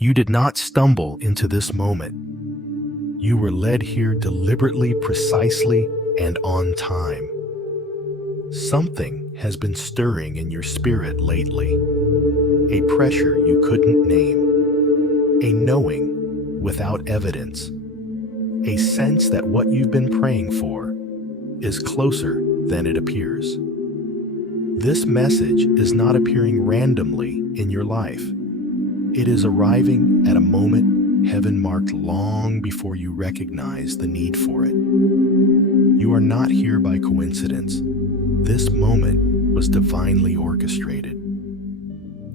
You did not stumble into this moment. You were led here deliberately, precisely, and on time. Something has been stirring in your spirit lately. A pressure you couldn't name. A knowing without evidence. A sense that what you've been praying for is closer than it appears. This message is not appearing randomly in your life. It is arriving at a moment heaven marked long before you recognize the need for it. You are not here by coincidence. This moment was divinely orchestrated.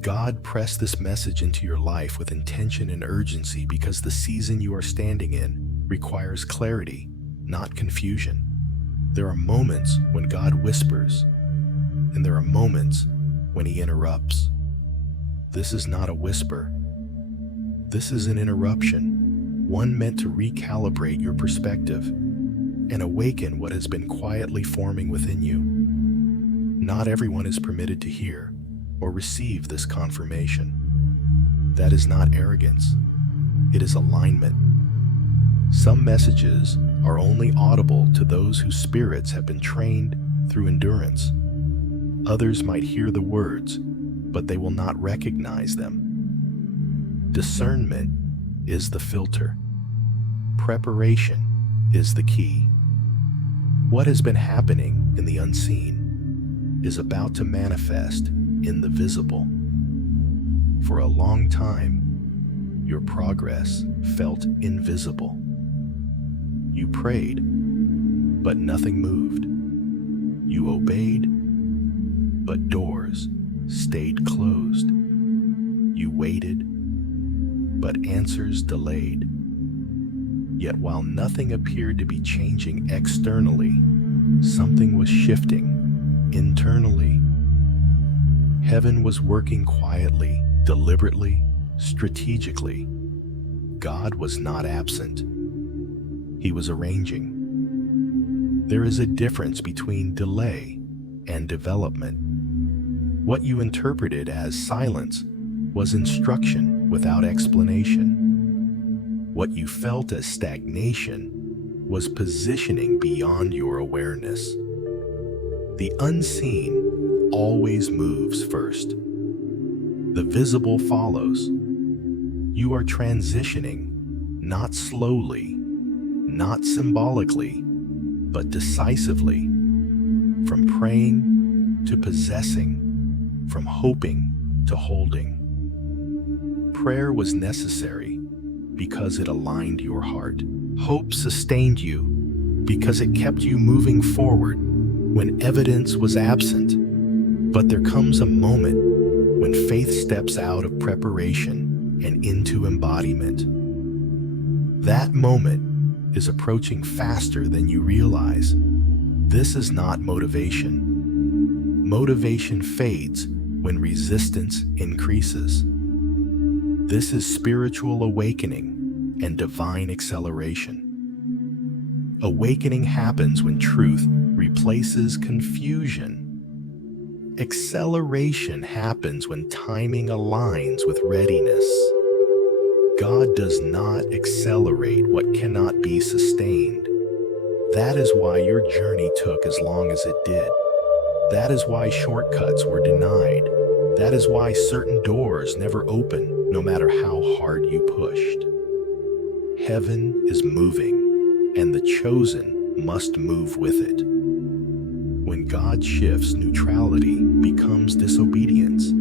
God pressed this message into your life with intention and urgency because the season you are standing in requires clarity, not confusion. There are moments when God whispers, and there are moments when He interrupts. This is not a whisper. This is an interruption, one meant to recalibrate your perspective and awaken what has been quietly forming within you. Not everyone is permitted to hear or receive this confirmation. That is not arrogance. It is alignment. Some messages are only audible to those whose spirits have been trained through endurance. Others might hear the words, but they will not recognize them. Discernment is the filter. Preparation is the key. What has been happening in the unseen is about to manifest in the visible. For a long time, your progress felt invisible. You prayed, but nothing moved. You obeyed, but doors stayed closed. You waited, but answers delayed. Yet while nothing appeared to be changing externally, something was shifting internally. Heaven was working quietly, deliberately, strategically. God was not absent. He was arranging. There is a difference between delay and development. What you interpreted as silence was instruction without explanation. What you felt as stagnation was positioning beyond your awareness. The unseen always moves first. The visible follows. You are transitioning, not slowly, not symbolically, but decisively, from praying to possessing, from hoping to holding. Prayer was necessary because it aligned your heart. Hope sustained you because it kept you moving forward when evidence was absent. But there comes a moment when faith steps out of preparation and into embodiment. That moment is approaching faster than you realize. This is not motivation. Motivation fades when resistance increases. This is spiritual awakening and divine acceleration. Awakening happens when truth replaces confusion. Acceleration happens when timing aligns with readiness. God does not accelerate what cannot be sustained. That is why your journey took as long as it did. That is why shortcuts were denied. That is why certain doors never opened, no matter how hard you pushed. Heaven is moving, and the chosen must move with it. When God shifts, neutrality becomes disobedience.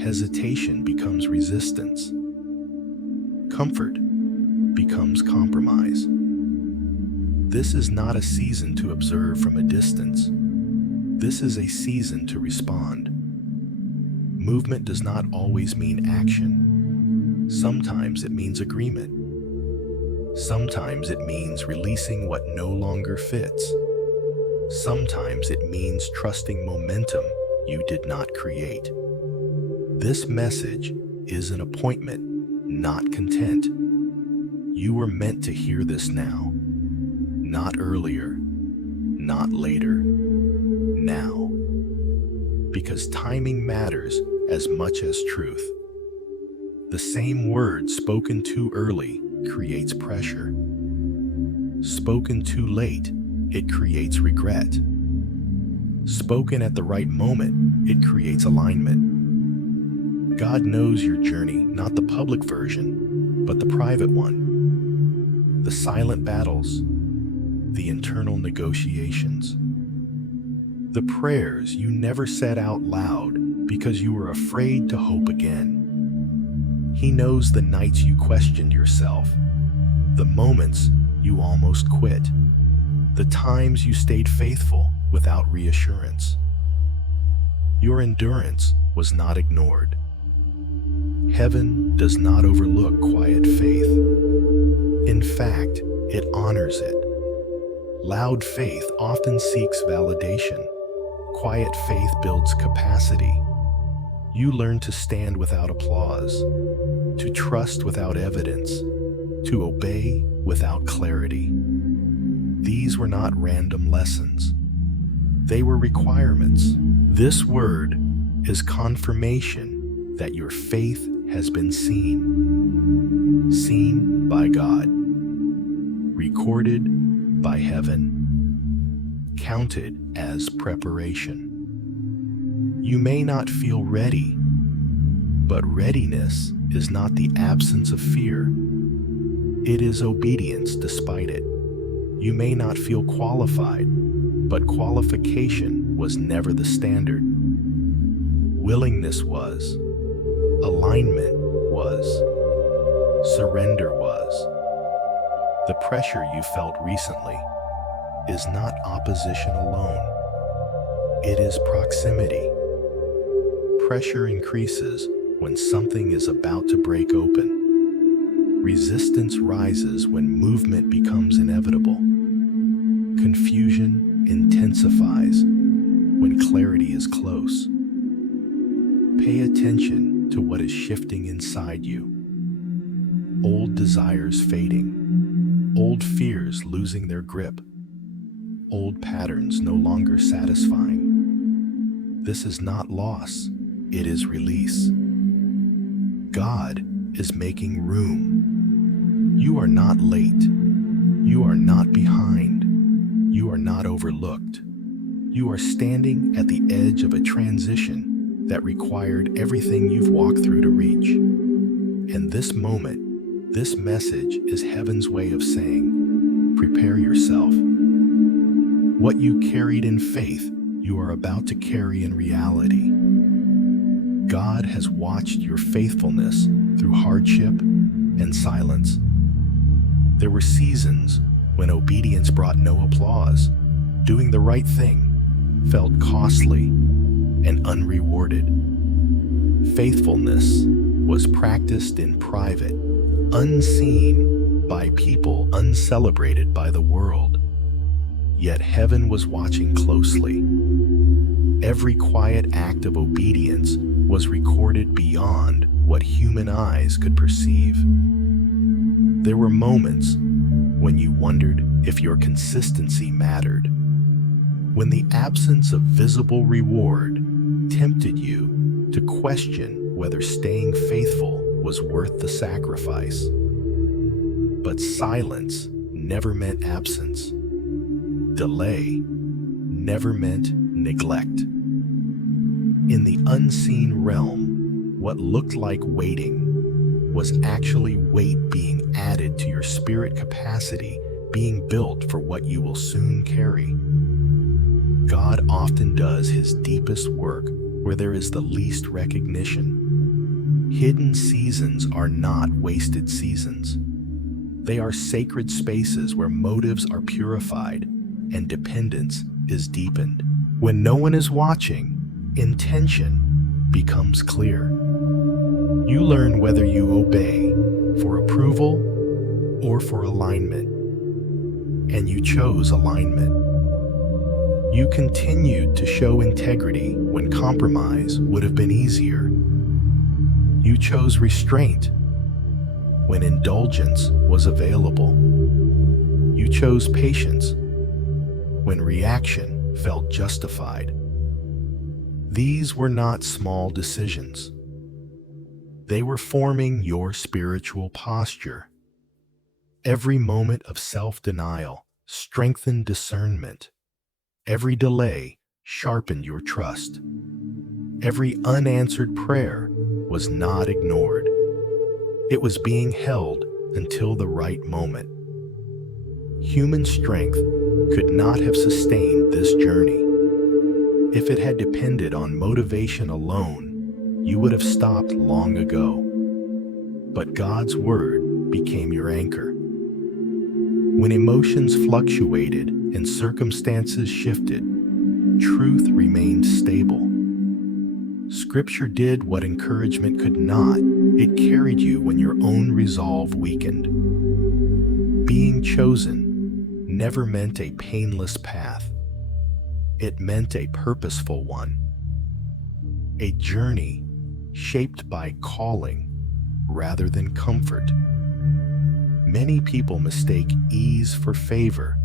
Hesitation becomes resistance. Comfort becomes compromise. This is not a season to observe from a distance. This is a season to respond. Movement does not always mean action. Sometimes it means agreement. Sometimes it means releasing what no longer fits. Sometimes it means trusting momentum you did not create. This message is an appointment, not content. You were meant to hear this now, not earlier, not later, now. Because timing matters as much as truth. The same word spoken too early creates pressure. Spoken too late, it creates regret. Spoken at the right moment, it creates alignment. God knows your journey, not the public version, but the private one. The silent battles, the internal negotiations. The prayers you never said out loud because you were afraid to hope again. He knows the nights you questioned yourself, the moments you almost quit, the times you stayed faithful without reassurance. Your endurance was not ignored. Heaven does not overlook quiet faith. In fact, it honors it. Loud faith often seeks validation. Quiet faith builds capacity. You learn to stand without applause, to trust without evidence, to obey without clarity. These were not random lessons. They were requirements. This word is confirmation that your faith has been seen. Seen by God. Recorded by heaven. Counted as preparation. You may not feel ready, but readiness is not the absence of fear. It is obedience despite it. You may not feel qualified, but qualification was never the standard. Willingness was. Alignment was. Surrender was. The pressure you felt recently is not opposition alone. It is proximity. Pressure increases when something is about to break open. Resistance rises when movement becomes inevitable. Confusion intensifies when clarity is close. Pay attention to what is shifting inside you. Old desires fading. Old fears losing their grip. Old patterns no longer satisfying. This is not loss, it is release. God is making room. You are not late. You are not behind. You are not overlooked. You are standing at the edge of a transition that required everything you've walked through to reach. And this moment, this message is heaven's way of saying, prepare yourself. What you carried in faith, you are about to carry in reality. God has watched your faithfulness through hardship and silence. There were seasons when obedience brought no applause. Doing the right thing felt costly and unrewarded. Faithfulness was practiced in private, unseen by people, uncelebrated by the world. Yet heaven was watching closely. Every quiet act of obedience was recorded beyond what human eyes could perceive. There were moments when you wondered if your consistency mattered, when the absence of visible reward tempted you to question whether staying faithful was worth the sacrifice. But silence never meant absence. Delay never meant neglect. In the unseen realm, what looked like waiting was actually weight being added to your spirit capacity, being built for what you will soon carry. God often does his deepest work where there is the least recognition. Hidden seasons are not wasted seasons. They are sacred spaces where motives are purified and dependence is deepened. When no one is watching, intention becomes clear. You learn whether you obey for approval or for alignment. And you chose alignment. You continued to show integrity when compromise would have been easier. You chose restraint when indulgence was available. You chose patience when reaction felt justified. These were not small decisions. They were forming your spiritual posture. Every moment of self-denial strengthened discernment. Every delay sharpened your trust. Every unanswered prayer was not ignored. It was being held until the right moment. Human strength could not have sustained this journey. If it had depended on motivation alone, you would have stopped long ago. But God's word became your anchor. When emotions fluctuated and circumstances shifted, truth remained stable. Scripture did what encouragement could not. It carried you when your own resolve weakened. Being chosen never meant a painless path. It meant a purposeful one. A journey shaped by calling rather than comfort. Many people mistake ease for favor,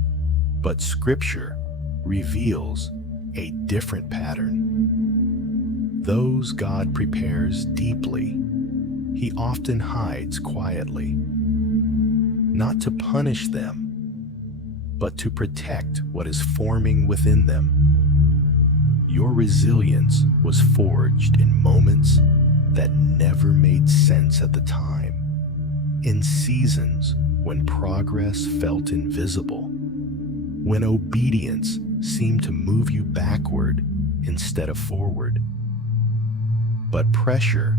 but Scripture reveals a different pattern. Those God prepares deeply, He often hides quietly, not to punish them, but to protect what is forming within them. Your resilience was forged in moments that never made sense at the time. In seasons when progress felt invisible, when obedience seemed to move you backward instead of forward. But pressure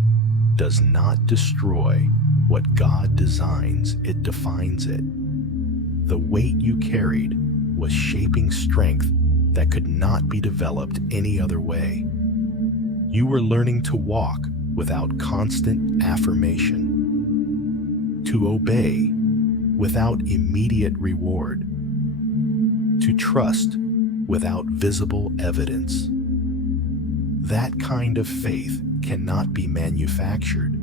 does not destroy what God designs, it defines it. The weight you carried was shaping strength that could not be developed any other way. You were learning to walk without constant affirmation, to obey without immediate reward, to trust without visible evidence. That kind of faith cannot be manufactured.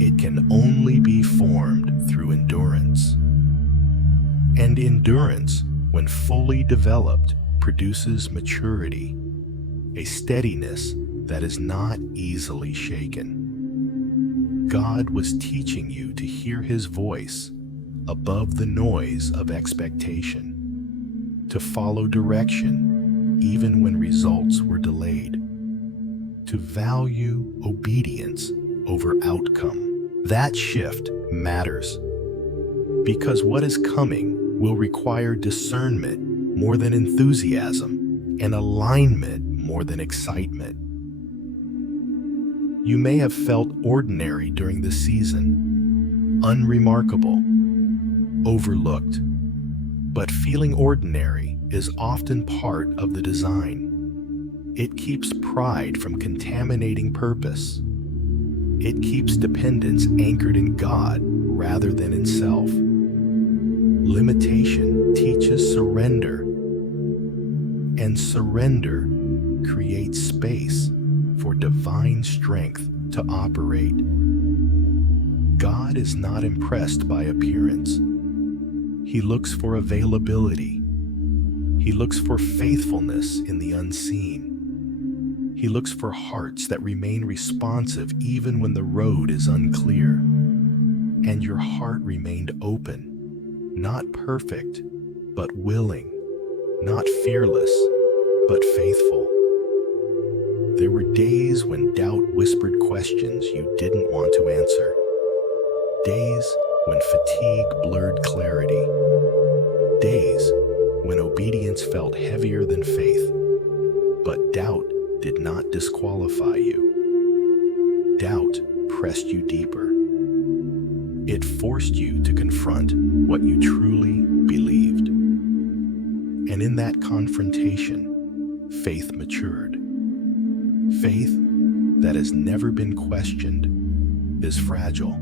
It can only be formed through endurance. And endurance, when fully developed, produces maturity, a steadiness that is not easily shaken. God was teaching you to hear His voice above the noise of expectation, to follow direction even when results were delayed, to value obedience over outcome. That shift matters, because what is coming will require discernment more than enthusiasm and alignment more than excitement. You may have felt ordinary during the season, unremarkable, overlooked, but feeling ordinary is often part of the design. It keeps pride from contaminating purpose. It keeps dependence anchored in God rather than in self. Limitation teaches surrender, and surrender creates space for divine strength to operate. God is not impressed by appearance. He looks for availability. He looks for faithfulness in the unseen. He looks for hearts that remain responsive even when the road is unclear. And your heart remained open, not perfect, but willing, not fearless, but faithful. There were days when doubt whispered questions you didn't want to answer. Days when fatigue blurred clarity. Days when obedience felt heavier than faith. But doubt did not disqualify you. Doubt pressed you deeper. It forced you to confront what you truly believed. And in that confrontation, faith matured. Faith that has never been questioned is fragile.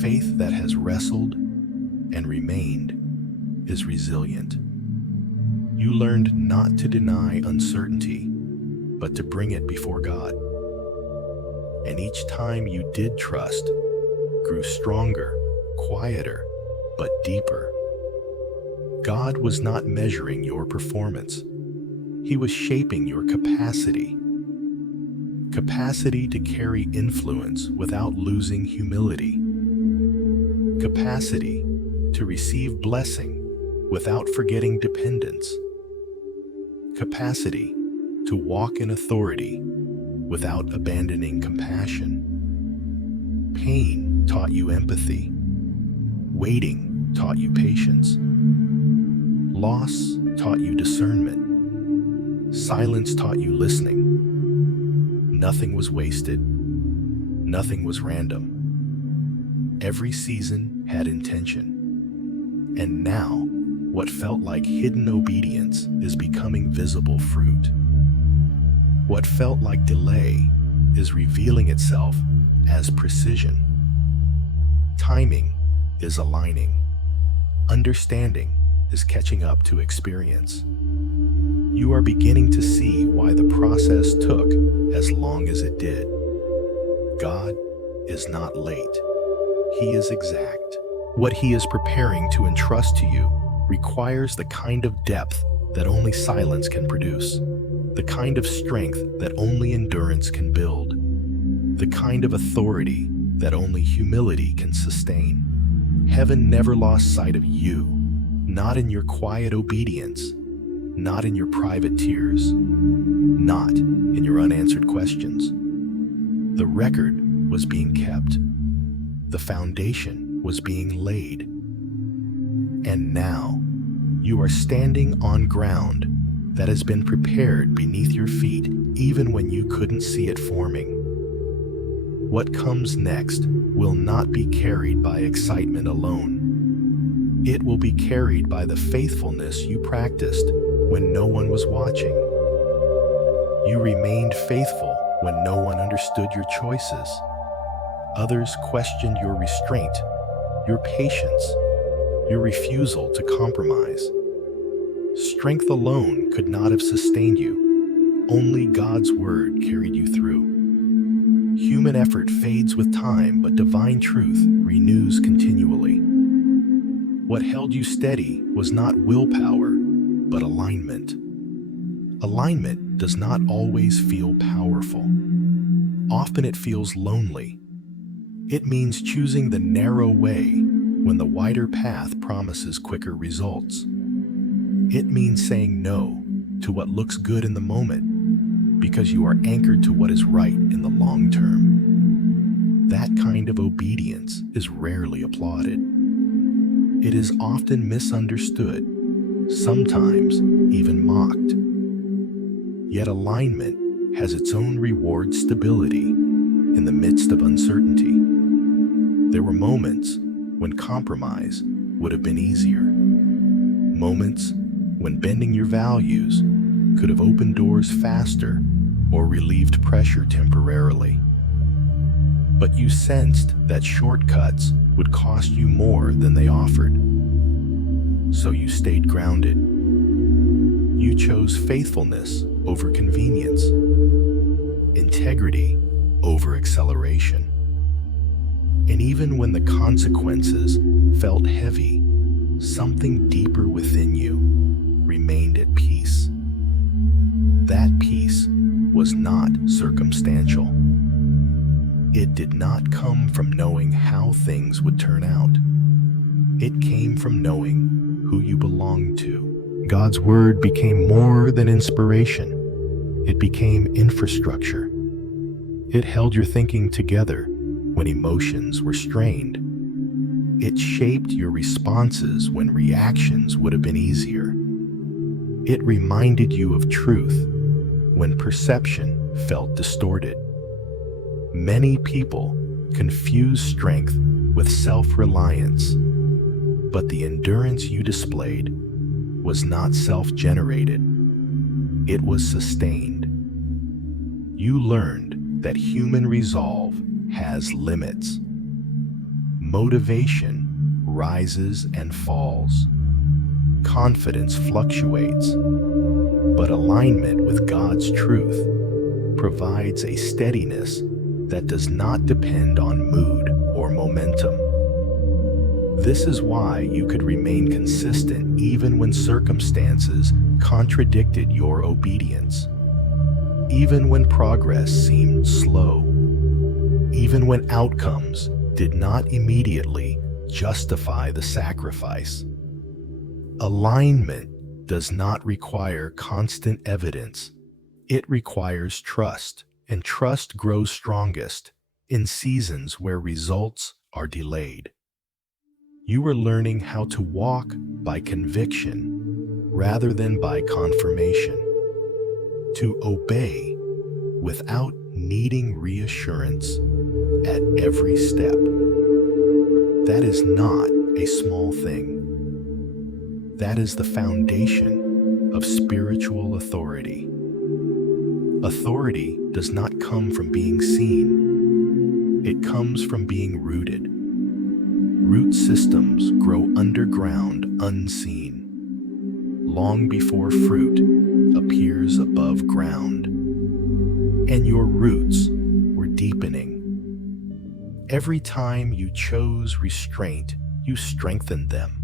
Faith that has wrestled and remained is resilient. You learned not to deny uncertainty, but to bring it before God. And each time you did trust, grew stronger, quieter, but deeper. God was not measuring your performance. He was shaping your capacity. capacity to carry influence without losing humility, capacity to receive blessing without forgetting dependence, capacity to walk in authority without abandoning compassion. Pain taught you empathy. Waiting taught you patience. Loss taught you discernment. Silence taught you listening. Nothing was wasted. Nothing was random. Every season had intention. And now, what felt like hidden obedience is becoming visible fruit. What felt like delay is revealing itself as precision. Timing is aligning. Understanding is catching up to experience. You are beginning to see why the process took as long as it did. God is not late. He is exact. What He is preparing to entrust to you requires the kind of depth that only silence can produce, the kind of strength that only endurance can build, the kind of authority that only humility can sustain. Heaven never lost sight of you, not in your quiet obedience, not in your private tears, not in your unanswered questions. The record was being kept. The foundation was being laid. And now, you are standing on ground that has been prepared beneath your feet even when you couldn't see it forming. What comes next will not be carried by excitement alone. It will be carried by the faithfulness you practiced when no one was watching. You remained faithful when no one understood your choices. Others questioned your restraint, your patience, your refusal to compromise. Strength alone could not have sustained you. Only God's word carried you through. Human effort fades with time, but divine truth renews continually. What held you steady was not willpower, but alignment. Alignment does not always feel powerful. Often it feels lonely. It means choosing the narrow way when the wider path promises quicker results. It means saying no to what looks good in the moment because you are anchored to what is right in the long term. That kind of obedience is rarely applauded. It is often misunderstood, sometimes even mocked. Yet alignment has its own reward: stability in the midst of uncertainty. There were moments when compromise would have been easier. Moments when bending your values could have opened doors faster or relieved pressure temporarily. But you sensed that shortcuts would cost you more than they offered. So you stayed grounded. You chose faithfulness over convenience, integrity over acceleration. And even when the consequences felt heavy, something deeper within you remained at peace. That peace was not circumstantial. It did not come from knowing how things would turn out. It came from knowing who you belonged to. God's word became more than inspiration. It became infrastructure. It held your thinking together when emotions were strained. It shaped your responses when reactions would have been easier. It reminded you of truth when perception felt distorted. Many people confuse strength with self-reliance, but the endurance you displayed was not self-generated. It was sustained. You learned that human resolve has limits. Motivation rises and falls. Confidence fluctuates. But alignment with God's truth provides a steadiness that does not depend on mood or momentum. This is why you could remain consistent even when circumstances contradicted your obedience. even when progress seemed slow, even when outcomes did not immediately justify the sacrifice. Alignment does not require constant evidence. It requires trust, and trust grows strongest in seasons where results are delayed. You are learning how to walk by conviction rather than by confirmation, to obey without needing reassurance at every step. That is not a small thing. That is the foundation of spiritual authority. Authority does not come from being seen. It comes from being rooted. Root systems grow underground, unseen, long before fruit appears above ground. And your roots were deepening. Every time you chose restraint, you strengthened them.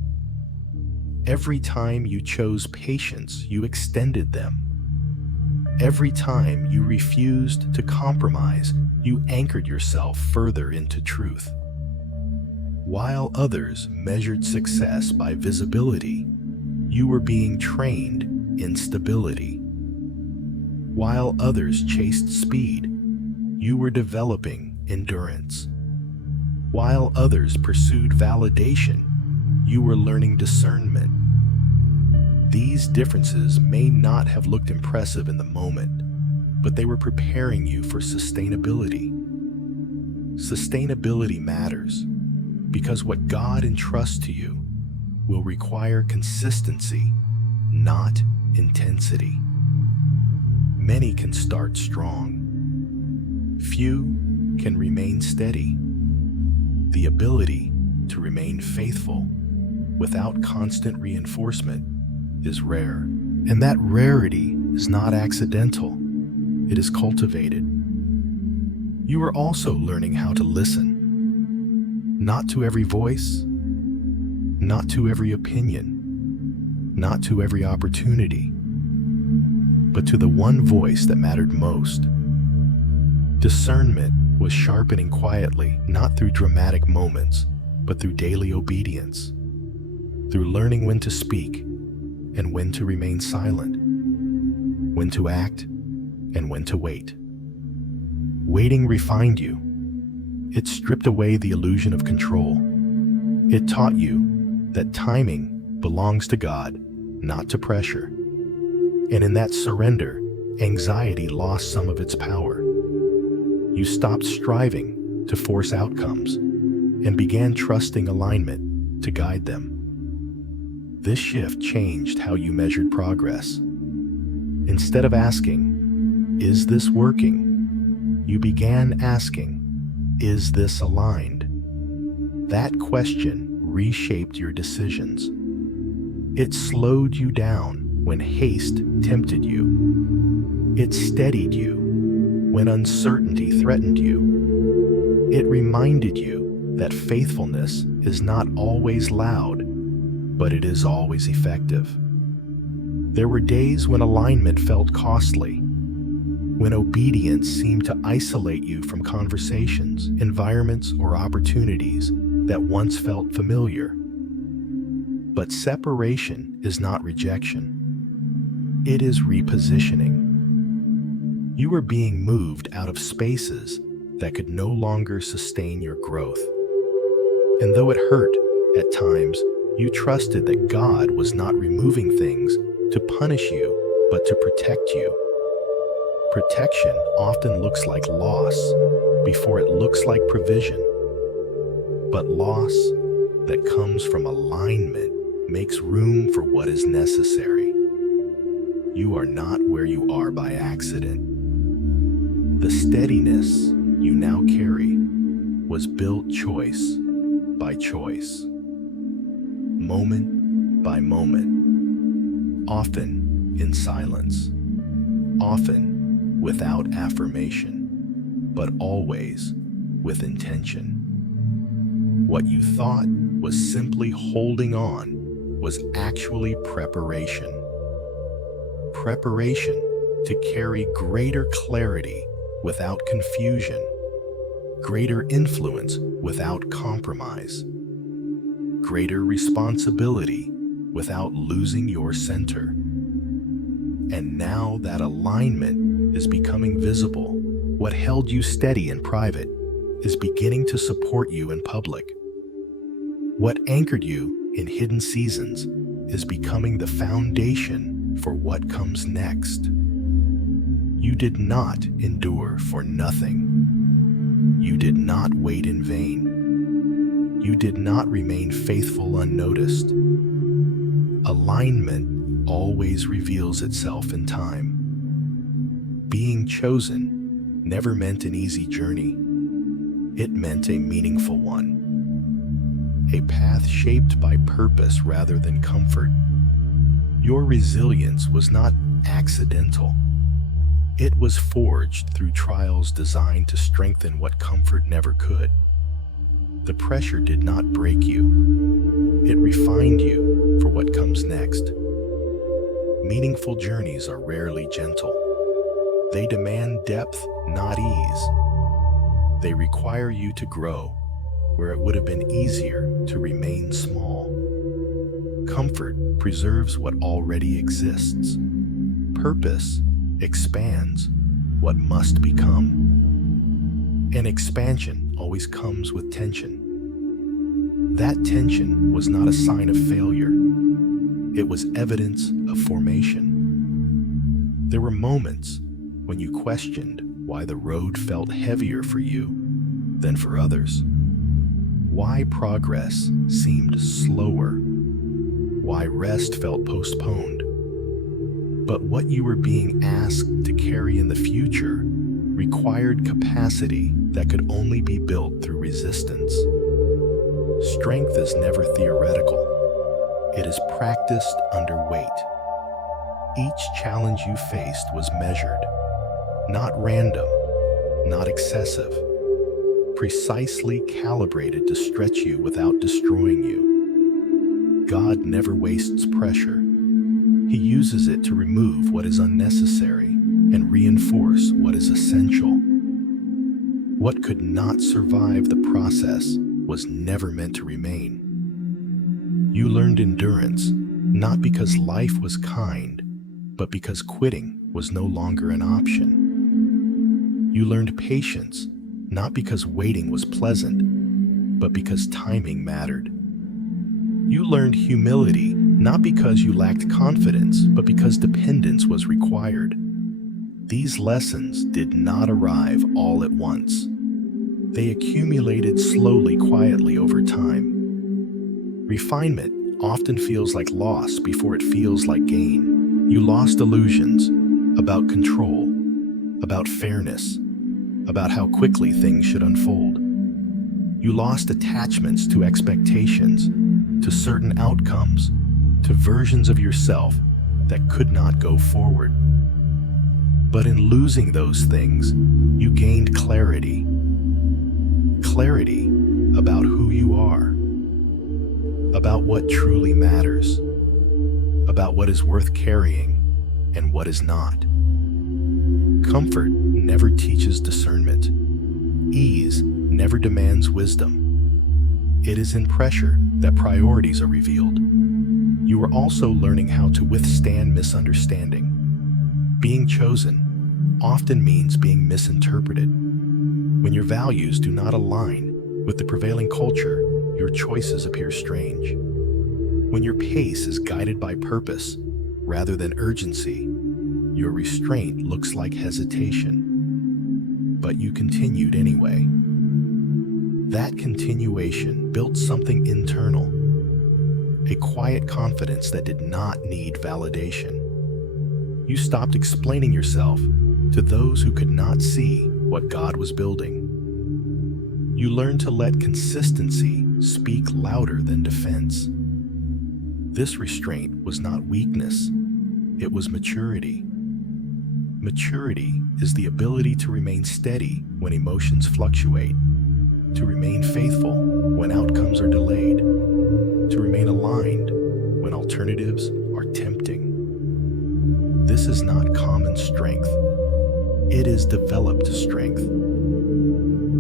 Every time you chose patience, you extended them. Every time you refused to compromise, you anchored yourself further into truth. While others measured success by visibility, you were being trained in stability. While others chased speed, you were developing endurance. While others pursued validation, you were learning discernment. These differences may not have looked impressive in the moment, but they were preparing you for sustainability. Sustainability matters because what God entrusts to you will require consistency, not intensity. Many can start strong. Few can remain steady. The ability to remain faithful without constant reinforcement is rare. And that rarity is not accidental. It is cultivated. You are also learning how to listen. Not to every voice, not to every opinion, not to every opportunity, but to the one voice that mattered most. Discernment was sharpening quietly, not through dramatic moments, but through daily obedience, through learning when to speak and when to remain silent, when to act and when to wait. Waiting refined you. It stripped away the illusion of control. It taught you that timing belongs to God, not to pressure. And in that surrender, anxiety lost some of its power. You stopped striving to force outcomes and began trusting alignment to guide them. This shift changed how you measured progress. Instead of asking, "Is this working?" you began asking, "Is this aligned?" That question reshaped your decisions. It slowed you down when haste tempted you. It steadied you when uncertainty threatened you. It reminded you that faithfulness is not always loud, but it is always effective. There were days when alignment felt costly, when obedience seemed to isolate you from conversations, environments, or opportunities that once felt familiar. But separation is not rejection. It is repositioning. You were being moved out of spaces that could no longer sustain your growth. And though it hurt at times, you trusted that God was not removing things to punish you, but to protect you. Protection often looks like loss before it looks like provision. But loss that comes from alignment makes room for what is necessary. You are not where you are by accident. The steadiness you now carry was built choice by choice, moment by moment, often in silence, often without affirmation, but always with intention. What you thought was simply holding on was actually preparation. Preparation to carry greater clarity without confusion, greater influence without compromise, greater responsibility without losing your center. And now that alignment is becoming visible, what held you steady in private is beginning to support you in public. What anchored you in hidden seasons is becoming the foundation for what comes next. You did not endure for nothing. You did not wait in vain. You did not remain faithful unnoticed. Alignment always reveals itself in time. Being chosen never meant an easy journey. It meant a meaningful one. A path shaped by purpose rather than comfort. Your resilience was not accidental. It was forged through trials designed to strengthen what comfort never could. The pressure did not break you. It refined you for what comes next. Meaningful journeys are rarely gentle. They demand depth, not ease. They require you to grow where it would have been easier to remain small. Comfort preserves what already exists. Purpose expands what must become. And expansion always comes with tension. That tension was not a sign of failure. It was evidence of formation. There were moments when you questioned why the road felt heavier for you than for others. Why progress seemed slower, why rest felt postponed. But what you were being asked to carry in the future required capacity that could only be built through resistance. Strength is never theoretical. It is practiced under weight. Each challenge you faced was measured, not random, not excessive, precisely calibrated to stretch you without destroying you. God never wastes pressure. He uses it to remove what is unnecessary and reinforce what is essential. What could not survive the process was never meant to remain. You learned endurance, not because life was kind, but because quitting was no longer an option. You learned patience, not because waiting was pleasant, but because timing mattered. You learned humility, not because you lacked confidence, but because dependence was required. These lessons did not arrive all at once. They accumulated slowly, quietly over time. Refinement often feels like loss before it feels like gain. You lost illusions about control, about fairness, about how quickly things should unfold. You lost attachments to expectations, to certain outcomes, to versions of yourself that could not go forward. But in losing those things, you gained clarity. Clarity about who you are, about what truly matters, about what is worth carrying and what is not. Comfort never teaches discernment. Ease never demands wisdom. It is in pressure that priorities are revealed. You are also learning how to withstand misunderstanding. Being chosen often means being misinterpreted. When your values do not align with the prevailing culture, your choices appear strange. When your pace is guided by purpose rather than urgency, your restraint looks like hesitation. But you continued anyway. That continuation built something internal, a quiet confidence that did not need validation. You stopped explaining yourself to those who could not see what God was building. You learned to let consistency speak louder than defense. This restraint was not weakness, it was maturity. Maturity is the ability to remain steady when emotions fluctuate, to remain faithful when outcomes are delayed, to remain aligned when alternatives are tempting. This This is not common strength. It is developed strength.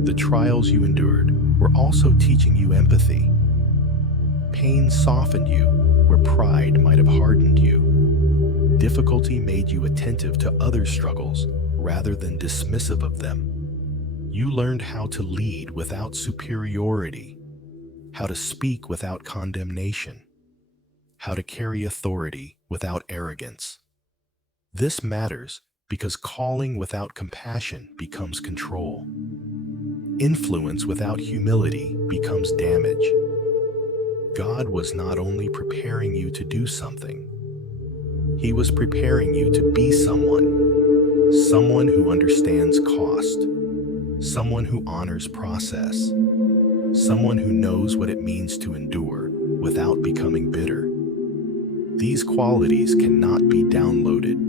The trials you endured were also teaching you empathy. Pain softened you where pride might have hardened you. Difficulty made you attentive to others' struggles rather than dismissive of them. You learned how to lead without superiority, how to speak without condemnation, how to carry authority without arrogance. This matters because calling without compassion becomes control. Influence without humility becomes damage. God was not only preparing you to do something, He was preparing you to be someone who understands cost, someone who honors process, someone who knows what it means to endure without becoming bitter. These qualities cannot be downloaded.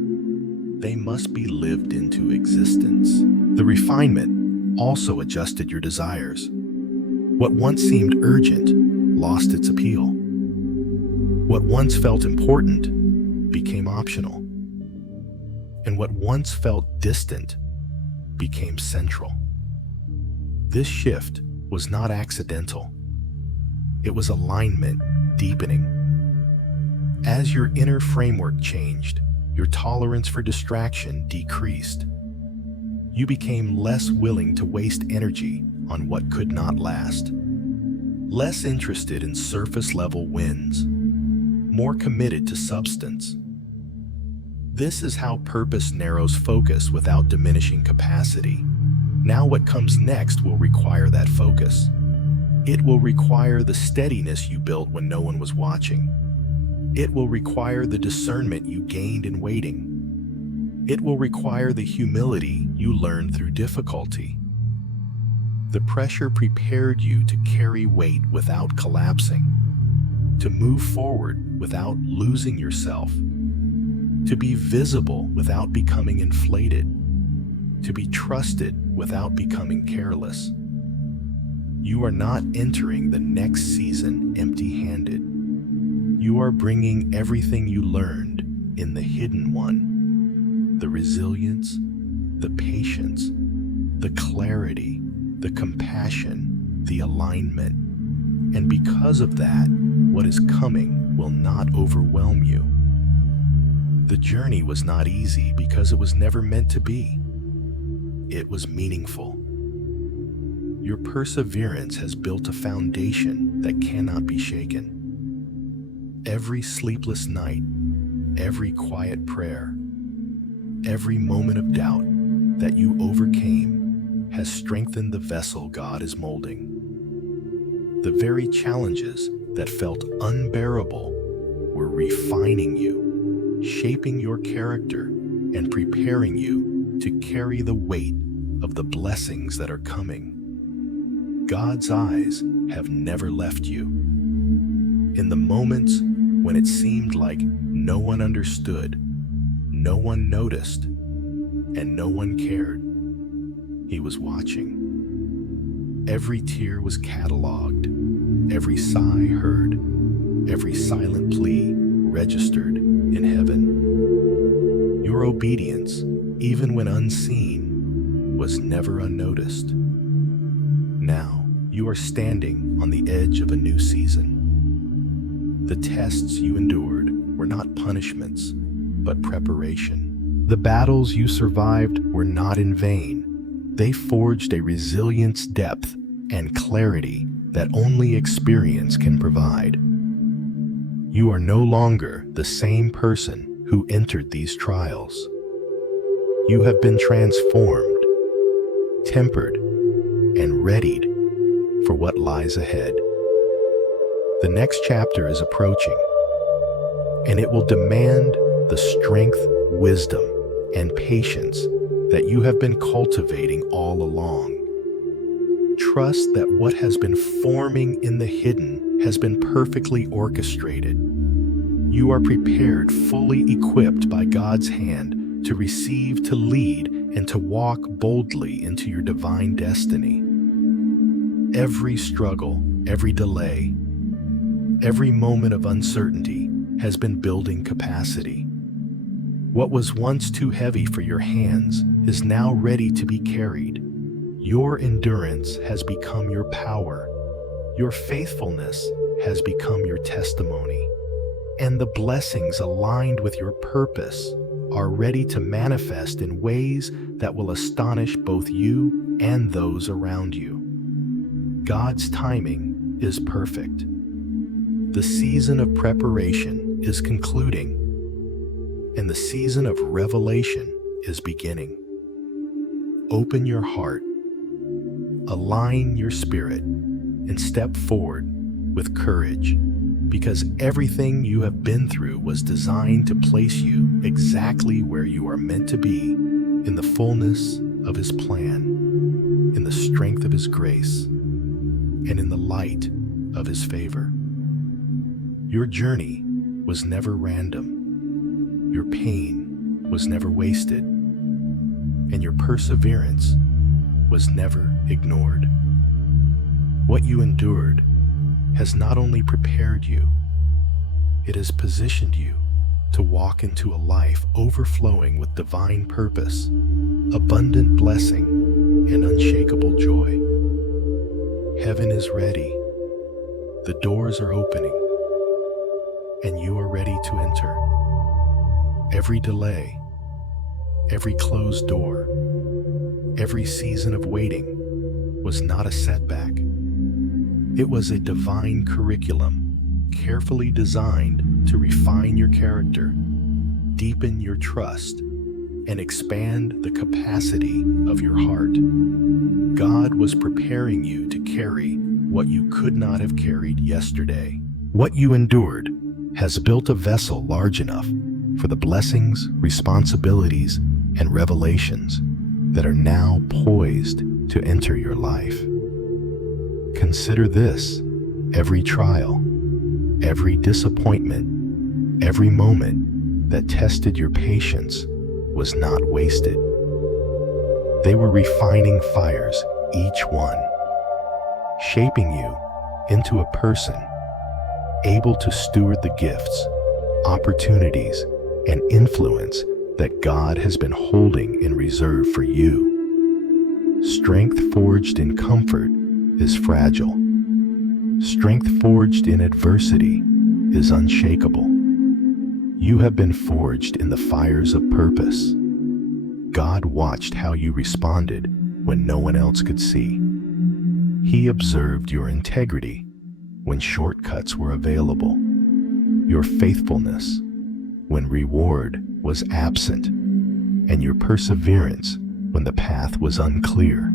They must be lived into existence. The refinement also adjusted your desires. What once seemed urgent lost its appeal. What once felt important became optional. And what once felt distant became central. This shift was not accidental. It was alignment deepening. As your inner framework changed, your tolerance for distraction decreased. You became less willing to waste energy on what could not last. Less interested in surface-level wins. More committed to substance. This is how purpose narrows focus without diminishing capacity. Now what comes next will require that focus. It will require the steadiness you built when no one was watching. It will require the discernment you gained in waiting. It will require the humility you learned through difficulty. The pressure prepared you to carry weight without collapsing, to move forward without losing yourself, to be visible without becoming inflated, to be trusted without becoming careless. You are not entering the next season empty-handed. You are bringing everything you learned in the hidden one. The resilience, the patience, the clarity, the compassion, the alignment. And because of that, what is coming will not overwhelm you. The journey was not easy because it was never meant to be. It was meaningful. Your perseverance has built a foundation that cannot be shaken. Every sleepless night, every quiet prayer, every moment of doubt that you overcame has strengthened the vessel God is molding. The very challenges that felt unbearable were refining you, shaping your character, and preparing you to carry the weight of the blessings that are coming. God's eyes have never left you. In the moments when it seemed like no one understood, no one noticed, and no one cared, He was watching. Every tear was cataloged, every sigh heard, every silent plea registered in heaven. Your obedience, even when unseen, was never unnoticed. Now, you are standing on the edge of a new season. The tests you endured were not punishments, but preparation. The battles you survived were not in vain. They forged a resilience, depth, and clarity that only experience can provide. You are no longer the same person who entered these trials. You have been transformed, tempered, and readied for what lies ahead. The next chapter is approaching, and it will demand the strength, wisdom, and patience that you have been cultivating all along. Trust that what has been forming in the hidden has been perfectly orchestrated. You are prepared, fully equipped by God's hand to receive, to lead, and to walk boldly into your divine destiny. Every struggle, every delay, every moment of uncertainty has been building capacity. What was once too heavy for your hands is now ready to be carried. Your endurance has become your power. Your faithfulness has become your testimony. And the blessings aligned with your purpose are ready to manifest in ways that will astonish both you and those around you. God's timing is perfect. The season of preparation is concluding, and the season of revelation is beginning. Open your heart, align your spirit, and step forward with courage, because everything you have been through was designed to place you exactly where you are meant to be, in the fullness of His plan, in the strength of His grace, and in the light of His favor. Your journey was never random. Your pain was never wasted, and your perseverance was never ignored. What you endured has not only prepared you, it has positioned you to walk into a life overflowing with divine purpose, abundant blessing, and unshakable joy. Heaven is ready. The doors are opening, and you are ready to enter. Every delay, every closed door, every season of waiting was not a setback. It was a divine curriculum, carefully designed to refine your character, deepen your trust, and expand the capacity of your heart. God was preparing you to carry what you could not have carried yesterday. What you endured has built a vessel large enough for the blessings, responsibilities, and revelations that are now poised to enter your life. Consider this: every trial, every disappointment, every moment that tested your patience was not wasted. They were refining fires, each one, shaping you into a person able to steward the gifts, opportunities, and influence that God has been holding in reserve for you. Strength forged in comfort is fragile. Strength forged in adversity is unshakable. You have been forged in the fires of purpose. God watched how you responded when no one else could see. He observed your integrity when shortcuts were available, your faithfulness when reward was absent, and your perseverance when the path was unclear.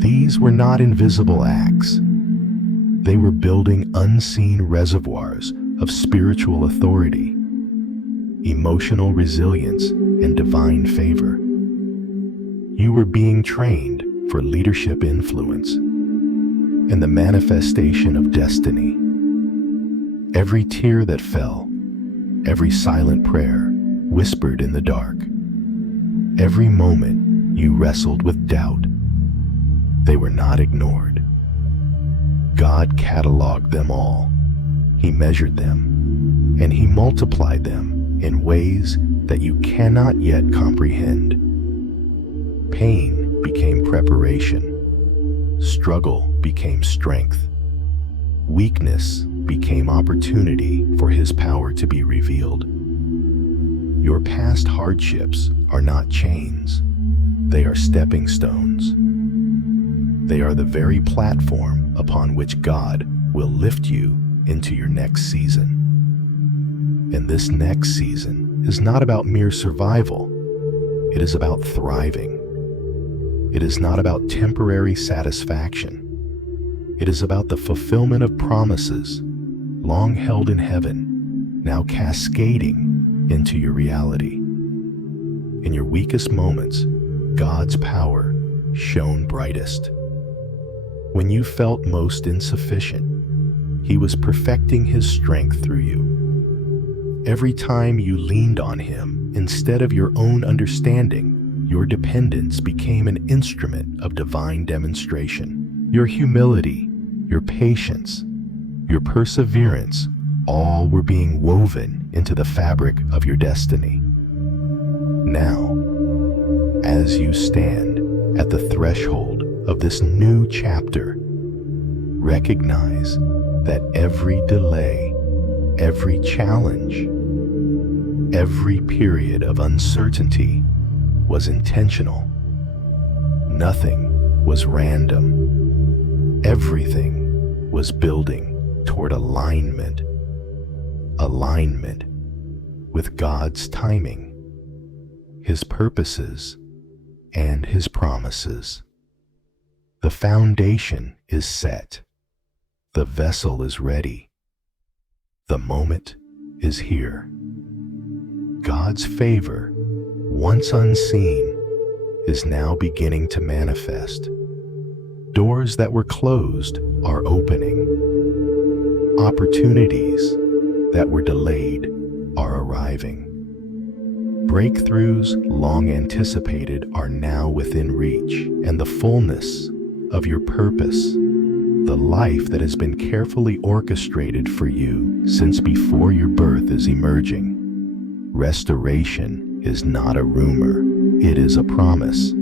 These were not invisible acts. They were building unseen reservoirs of spiritual authority, emotional resilience, and divine favor. You were being trained for leadership influence and the manifestation of destiny. Every tear that fell, every silent prayer whispered in the dark, every moment you wrestled with doubt, they were not ignored. God cataloged them all. He measured them, and He multiplied them in ways that you cannot yet comprehend. Pain became preparation. Struggle became strength. Weakness became opportunity for His power to be revealed. Your past hardships are not chains. They are stepping stones. They are the very platform upon which God will lift you into your next season. And this next season is not about mere survival. It is about thriving. It is not about temporary satisfaction. It is about the fulfillment of promises long held in heaven, now cascading into your reality. In your weakest moments, God's power shone brightest. When you felt most insufficient, He was perfecting His strength through you. Every time you leaned on Him instead of your own understanding, your dependence became an instrument of divine demonstration. Your humility, your patience, your perseverance, all were being woven into the fabric of your destiny. Now, as you stand at the threshold of this new chapter, recognize that every delay, every challenge, every period of uncertainty was intentional. Nothing was random. Everything was building toward alignment. Alignment with God's timing, His purposes, and His promises. The foundation is set. The vessel is ready. The moment is here. God's favor, once unseen, is now beginning to manifest. Doors that were closed are opening. Opportunities that were delayed are arriving. Breakthroughs long anticipated are now within reach, and the fullness of your purpose, the life that has been carefully orchestrated for you since before your birth, is emerging. Restoration is not a rumor, it is a promise.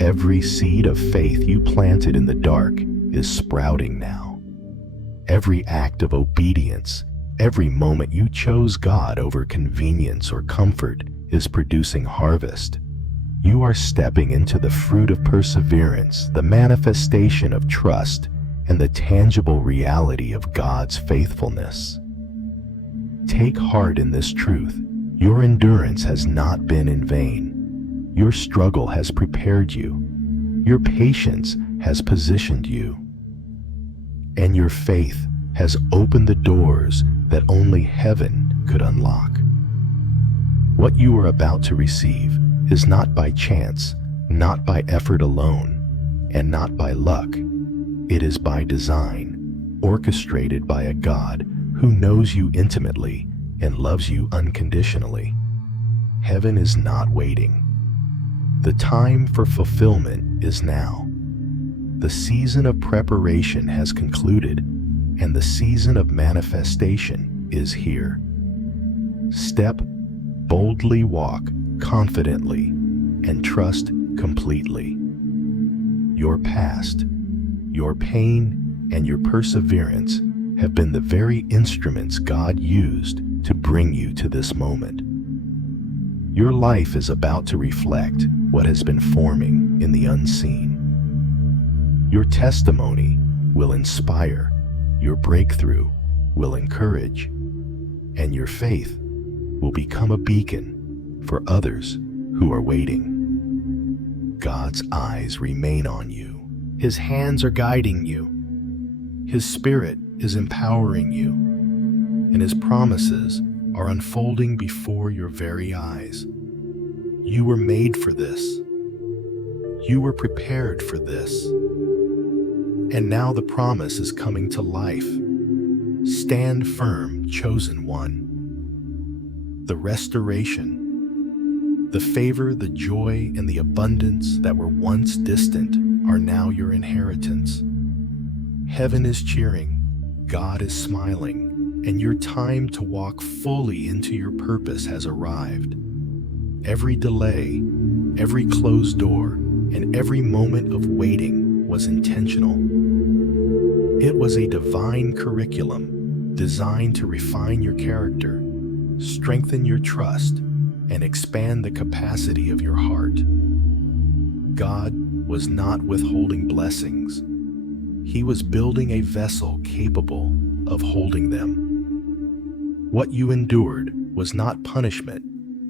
Every seed of faith you planted in the dark is sprouting now. Every act of obedience, every moment you chose God over convenience or comfort is producing harvest. You are stepping into the fruit of perseverance, the manifestation of trust, and the tangible reality of God's faithfulness. Take heart in this truth. Your endurance has not been in vain. Your struggle has prepared you. Your patience has positioned you. And your faith has opened the doors that only heaven could unlock. What you are about to receive is not by chance, not by effort alone, and not by luck. It is by design, orchestrated by a God who knows you intimately and loves you unconditionally. Heaven is not waiting. The time for fulfillment is now. The season of preparation has concluded, and the season of manifestation is here. Step, boldly walk confidently, and trust completely. Your past, your pain, and your perseverance have been the very instruments God used to bring you to this moment. Your life is about to reflect what has been forming in the unseen. Your testimony will inspire, your breakthrough will encourage, and your faith will become a beacon for others who are waiting. God's eyes remain on you. His hands are guiding you. His Spirit is empowering you, and His promises are unfolding before your very eyes. You were made for this. You were prepared for this. And now the promise is coming to life. Stand firm, chosen one. The restoration, the favor, the joy, and the abundance that were once distant are now your inheritance. Heaven is cheering, God is smiling, and your time to walk fully into your purpose has arrived. Every delay, every closed door, and every moment of waiting was intentional. It was a divine curriculum designed to refine your character, strengthen your trust, and expand the capacity of your heart. God was not withholding blessings. He was building a vessel capable of holding them. What you endured was not punishment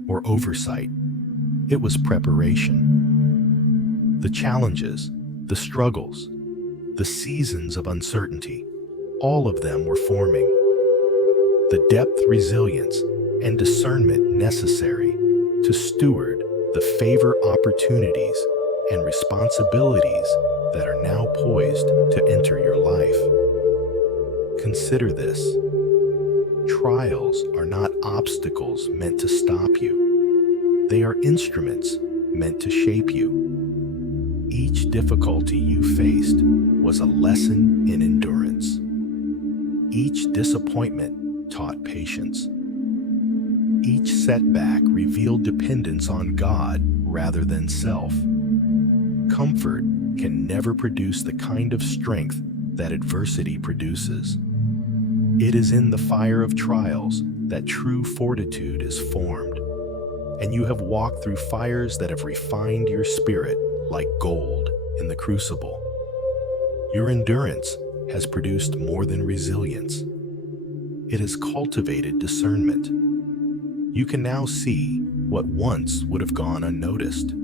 or oversight. It was preparation. The challenges, the struggles, the seasons of uncertainty, all of them were forming. The depth, resilience, and discernment necessary to steward the favor, opportunities, and responsibilities that are now poised to enter your life. Consider this. Trials are not obstacles meant to stop you. They are instruments meant to shape you. Each difficulty you faced was a lesson in endurance. Each disappointment taught patience. Each setback revealed dependence on God rather than self. Comfort can never produce the kind of strength that adversity produces. It is in the fire of trials that true fortitude is formed, and you have walked through fires that have refined your spirit like gold in the crucible. Your endurance has produced more than resilience. It has cultivated discernment. You can now see what once would have gone unnoticed.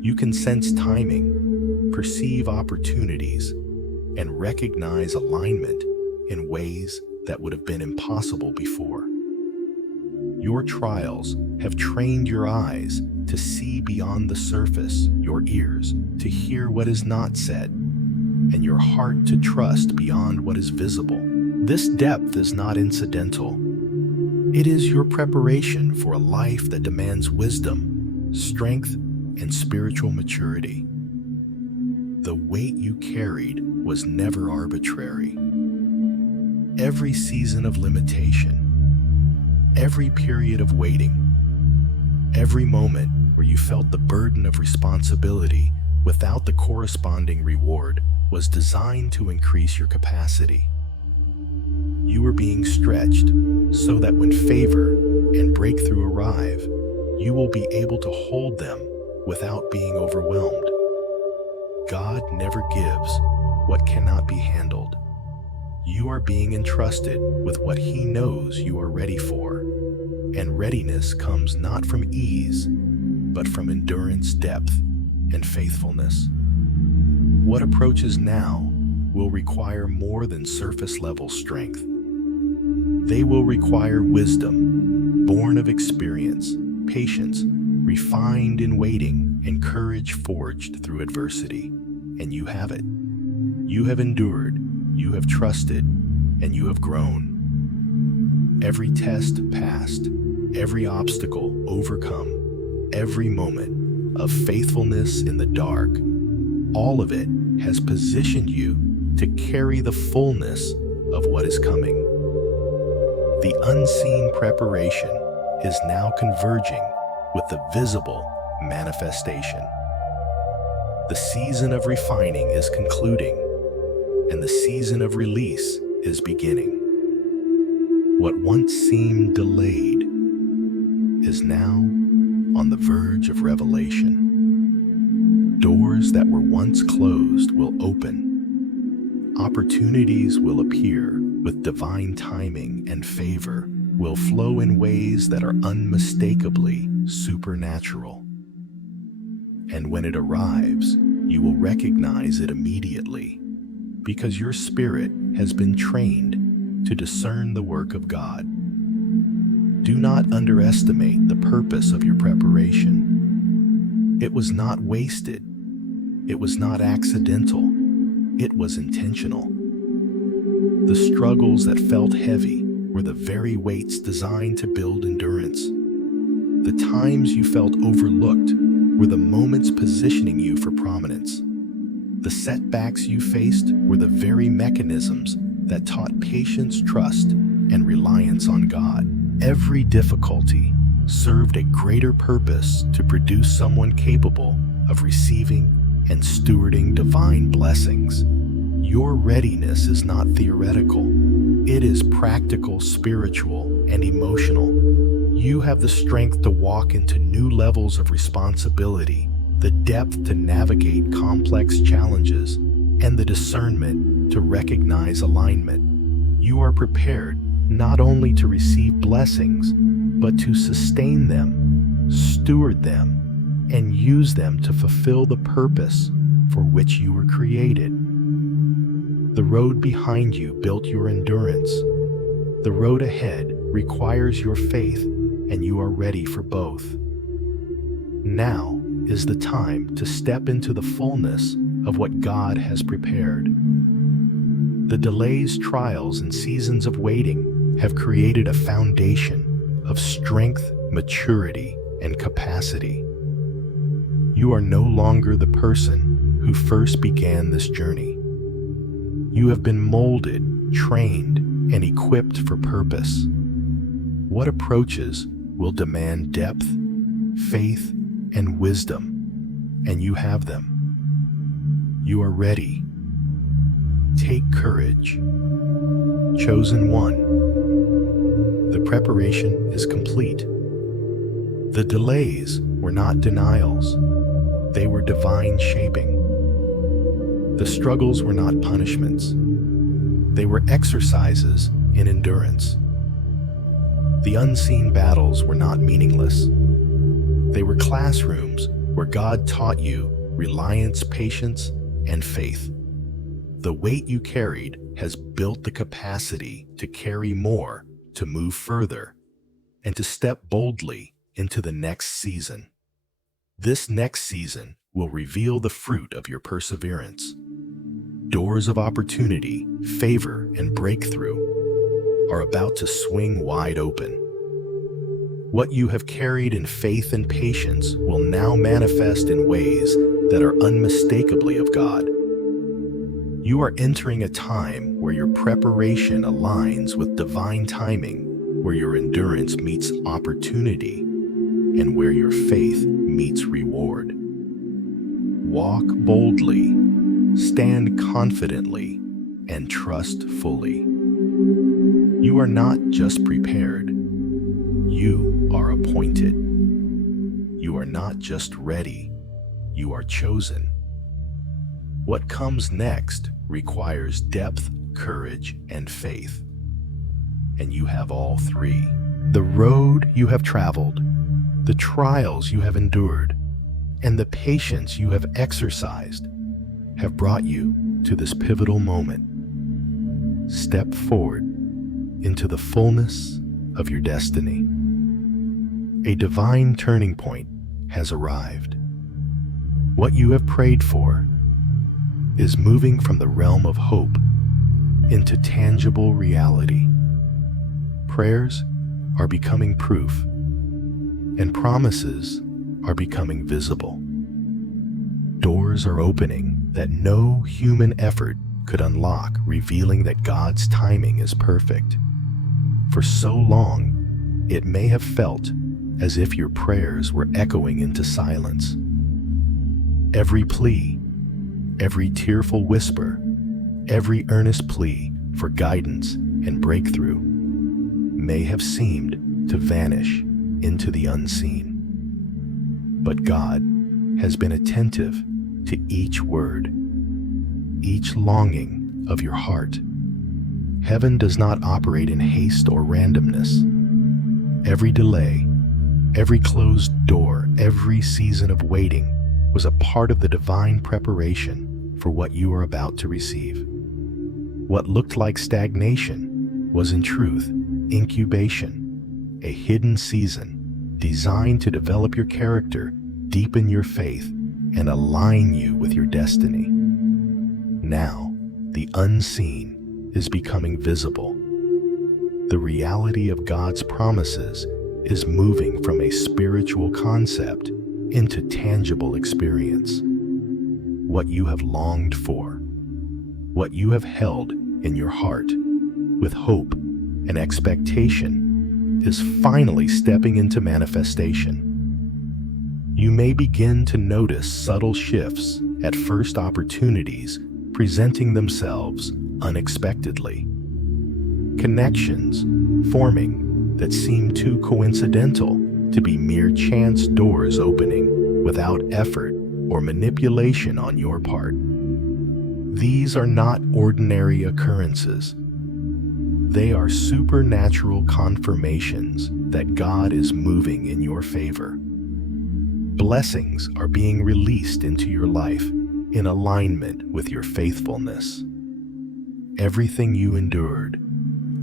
You can sense timing, perceive opportunities, and recognize alignment in ways that would have been impossible before. Your trials have trained your eyes to see beyond the surface, your ears to hear what is not said, and your heart to trust beyond what is visible. This depth is not incidental. It is your preparation for a life that demands wisdom, strength, and spiritual maturity. The weight you carried was never arbitrary. Every season of limitation, every period of waiting, every moment where you felt the burden of responsibility without the corresponding reward was designed to increase your capacity. You were being stretched so that when favor and breakthrough arrive, you will be able to hold them without being overwhelmed. God never gives what cannot be handled. You are being entrusted with what He knows you are ready for, and readiness comes not from ease, but from endurance, depth, and faithfulness. What approaches now will require more than surface-level strength. They will require wisdom, born of experience, patience, refined in waiting, and courage forged through adversity. And you have it. You have endured, you have trusted, and you have grown. Every test passed, every obstacle overcome, every moment of faithfulness in the dark, all of it has positioned you to carry the fullness of what is coming. The unseen preparation is now converging with the visible manifestation. The season of refining is concluding, and the season of release is beginning. What once seemed delayed is now on the verge of revelation. Doors that were once closed will open. Opportunities will appear with divine timing, and favor will flow in ways that are unmistakably supernatural. And when it arrives, you will recognize it immediately, because your spirit has been trained to discern the work of God. Do not underestimate the purpose of your preparation. It was not wasted. It was not accidental. It was intentional. The struggles that felt heavy were the very weights designed to build endurance. The times you felt overlooked were the moments positioning you for prominence. The setbacks you faced were the very mechanisms that taught patience, trust, and reliance on God. Every difficulty served a greater purpose to produce someone capable of receiving and stewarding divine blessings. Your readiness is not theoretical. It is practical, spiritual, and emotional. You have the strength to walk into new levels of responsibility, the depth to navigate complex challenges, and the discernment to recognize alignment. You are prepared not only to receive blessings, but to sustain them, steward them, and use them to fulfill the purpose for which you were created. The road behind you built your endurance. The road ahead requires your faith, and you are ready for both. Now is the time to step into the fullness of what God has prepared. The delays, trials, and seasons of waiting have created a foundation of strength, maturity, and capacity. You are no longer the person who first began this journey. You have been molded, trained, and equipped for purpose. What approaches will demand depth, faith, and wisdom, and you have them. You are ready. Take courage. Chosen one. The preparation is complete. The delays were not denials. They were divine shaping. The struggles were not punishments. They were exercises in endurance. The unseen battles were not meaningless. They were classrooms where God taught you reliance, patience, and faith. The weight you carried has built the capacity to carry more, to move further, and to step boldly into the next season. This next season will reveal the fruit of your perseverance. Doors of opportunity, favor, and breakthrough are about to swing wide open. What you have carried in faith and patience will now manifest in ways that are unmistakably of God. You are entering a time where your preparation aligns with divine timing, where your endurance meets opportunity, and where your faith meets reward. Walk boldly, stand confidently, and trust fully. You are not just prepared, you are appointed. You are not just ready, you are chosen. What comes next requires depth, courage, and faith. And you have all three. The road you have traveled, the trials you have endured, and the patience you have exercised have brought you to this pivotal moment. Step forward into the fullness of your destiny. A divine turning point has arrived. What you have prayed for is moving from the realm of hope into tangible reality. Prayers are becoming proof, and promises are becoming visible. Doors are opening that no human effort could unlock, revealing that God's timing is perfect. For so long, it may have felt as if your prayers were echoing into silence. Every plea, every tearful whisper, every earnest plea for guidance and breakthrough may have seemed to vanish into the unseen. But God has been attentive to each word, each longing of your heart. Heaven does not operate in haste or randomness. Every delay, every closed door, every season of waiting was a part of the divine preparation for what you are about to receive. What looked like stagnation was in truth incubation, a hidden season designed to develop your character, deepen your faith, and align you with your destiny. Now, the unseen is becoming visible. The reality of God's promises is moving from a spiritual concept into tangible experience. What you have longed for, what you have held in your heart with hope and expectation, is finally stepping into manifestation. You may begin to notice subtle shifts at first, opportunities presenting themselves unexpectedly. Connections forming that seem too coincidental to be mere chance doors opening without effort or manipulation on your part. These are not ordinary occurrences. They are supernatural confirmations that God is moving in your favor. Blessings are being released into your life in alignment with your faithfulness. Everything you endured,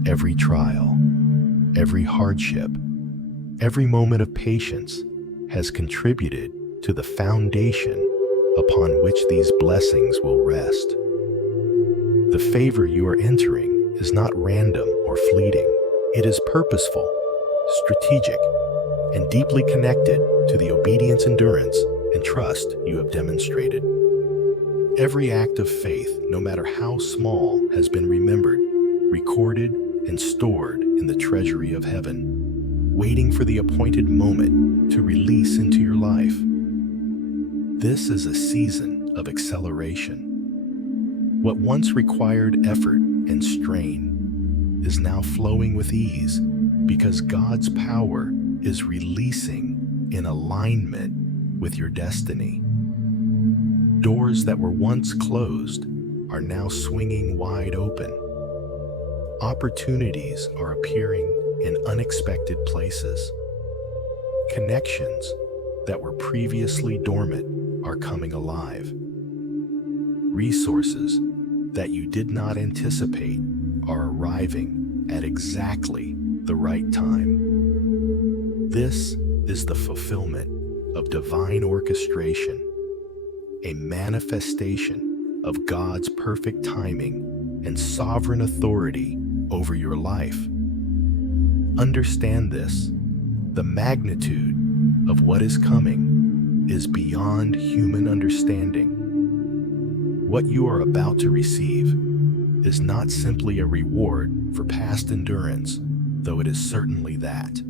every trial, every hardship, every moment of patience has contributed to the foundation upon which these blessings will rest. The favor you are entering is not random or fleeting. It is purposeful, strategic, and deeply connected to the obedience, endurance, and trust you have demonstrated. Every act of faith, no matter how small, has been remembered, recorded, and stored in the treasury of heaven. waiting for the appointed moment to release into your life. This is a season of acceleration. What once required effort and strain is now flowing with ease because God's power is releasing in alignment with your destiny. Doors that were once closed are now swinging wide open. Opportunities are appearing in unexpected places. Connections that were previously dormant are coming alive. Resources that you did not anticipate are arriving at exactly the right time. This is the fulfillment of divine orchestration, a manifestation of God's perfect timing and sovereign authority over your life. Understand this: the magnitude of what is coming is beyond human understanding. What you are about to receive is not simply a reward for past endurance, though it is certainly that.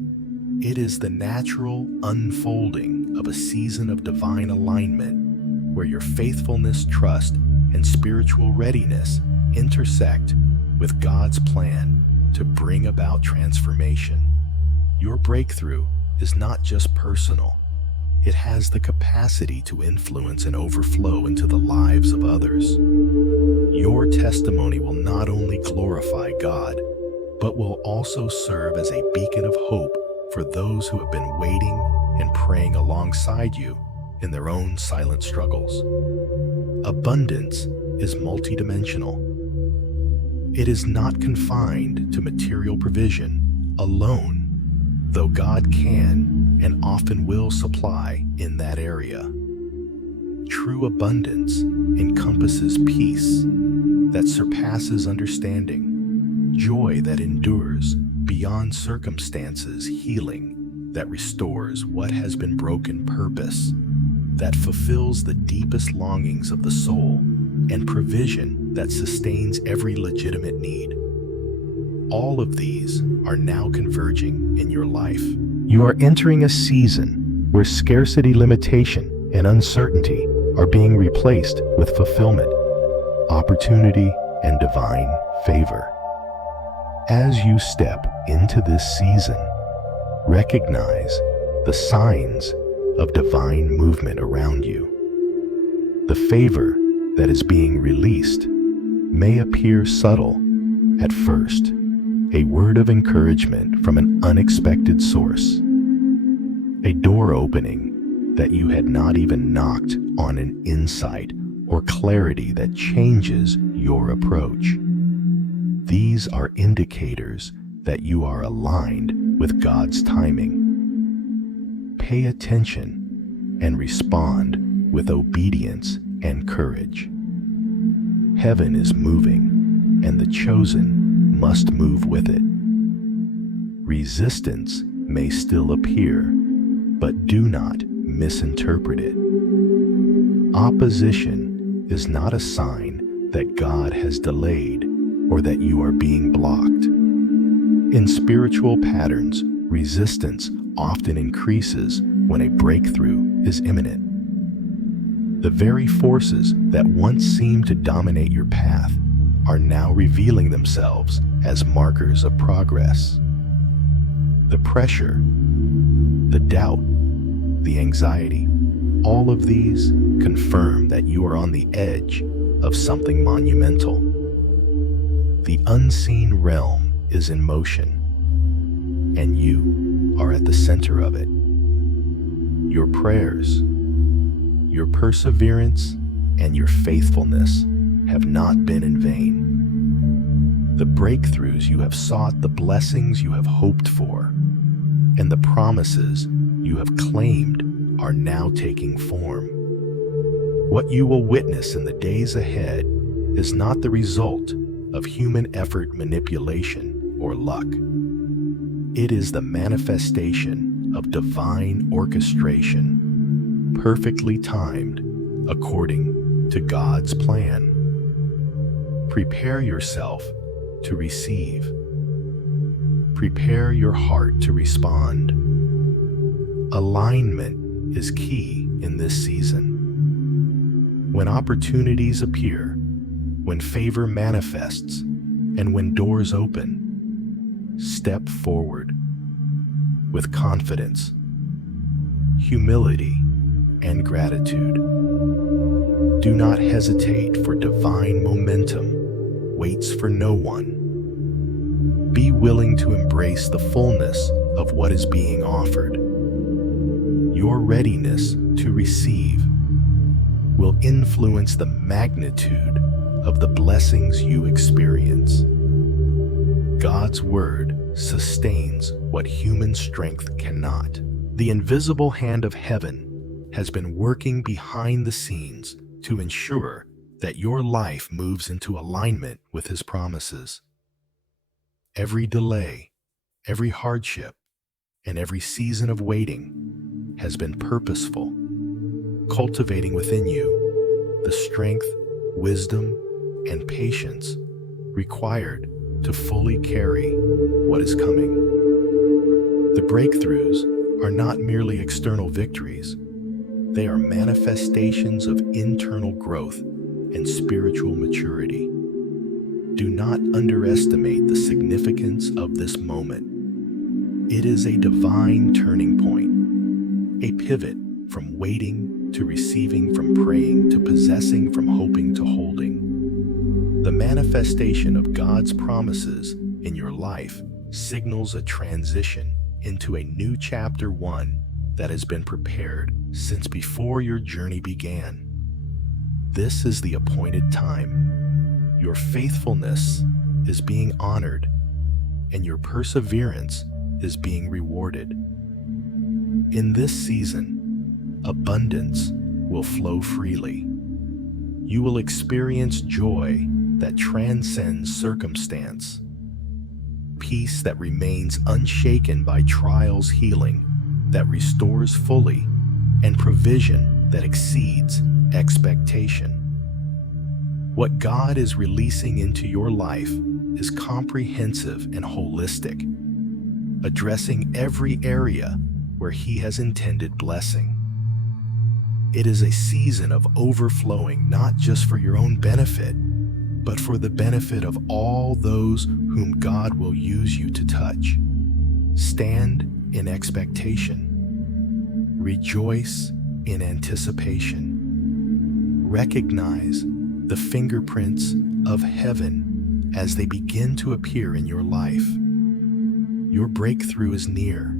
It is the natural unfolding of a season of divine alignment where your faithfulness, trust, and spiritual readiness intersect with God's plan to bring about transformation. Your breakthrough is not just personal. It has the capacity to influence and overflow into the lives of others. Your testimony will not only glorify God, but will also serve as a beacon of hope for those who have been waiting and praying alongside you in their own silent struggles. Abundance is multidimensional. It is not confined to material provision alone, though God can and often will supply in that area. True abundance encompasses peace that surpasses understanding, joy that endures beyond circumstances, healing that restores what has been broken, purpose that fulfills the deepest longings of the soul, and provision that sustains every legitimate need. All of these are now converging in your life. You are entering a season where scarcity, limitation, and uncertainty are being replaced with fulfillment, opportunity, and divine favor. As you step into this season, recognize the signs of divine movement around you. The favor that is being released may appear subtle at first, a word of encouragement from an unexpected source, a door opening that you had not even knocked on, an insight or clarity that changes your approach. These are indicators that you are aligned with God's timing. Pay attention and respond with obedience and courage. Heaven is moving, and the chosen must move with it. Resistance may still appear, but do not misinterpret it. Opposition is not a sign that God has delayed or that you are being blocked. In spiritual patterns, resistance often increases when a breakthrough is imminent. The very forces that once seemed to dominate your path are now revealing themselves as markers of progress. The pressure, the doubt, the anxiety, all of these confirm that you are on the edge of something monumental. The unseen realm is in motion, and you are at the center of it. Your prayers, your perseverance, and your faithfulness have not been in vain. The breakthroughs you have sought, the blessings you have hoped for, and the promises you have claimed are now taking form. What you will witness in the days ahead is not the result of human effort, manipulation, or luck. It is the manifestation of divine orchestration, perfectly timed according to God's plan. Prepare yourself to receive. Prepare your heart to respond. Alignment is key in this season. When opportunities appear, when favor manifests, and when doors open, step forward with confidence, humility, and gratitude. Do not hesitate, for divine momentum waits for no one. Be willing to embrace the fullness of what is being offered. Your readiness to receive will influence the magnitude of the blessings you experience. God's word sustains what human strength cannot. The invisible hand of heaven has been working behind the scenes to ensure that your life moves into alignment with His promises. Every delay, every hardship, and every season of waiting has been purposeful, cultivating within you the strength, wisdom, and patience required to fully carry what is coming. The breakthroughs are not merely external victories. They are manifestations of internal growth and spiritual maturity. Do not underestimate the significance of this moment. It is a divine turning point, a pivot from waiting to receiving, from praying to possessing, from hoping to holding. The manifestation of God's promises in your life signals a transition into a new chapter, one that has been prepared since before your journey began. This is the appointed time. Your faithfulness is being honored, and your perseverance is being rewarded. In this season, abundance will flow freely. You will experience joy that transcends circumstance, peace that remains unshaken by trials, healing that restores fully, and provision that exceeds expectation. What God is releasing into your life is comprehensive and holistic, addressing every area where He has intended blessing. It is a season of overflowing, not just for your own benefit, but for the benefit of all those whom God will use you to touch. Stand in expectation. Rejoice in anticipation. Recognize the fingerprints of heaven as they begin to appear in your life. Your breakthrough is near.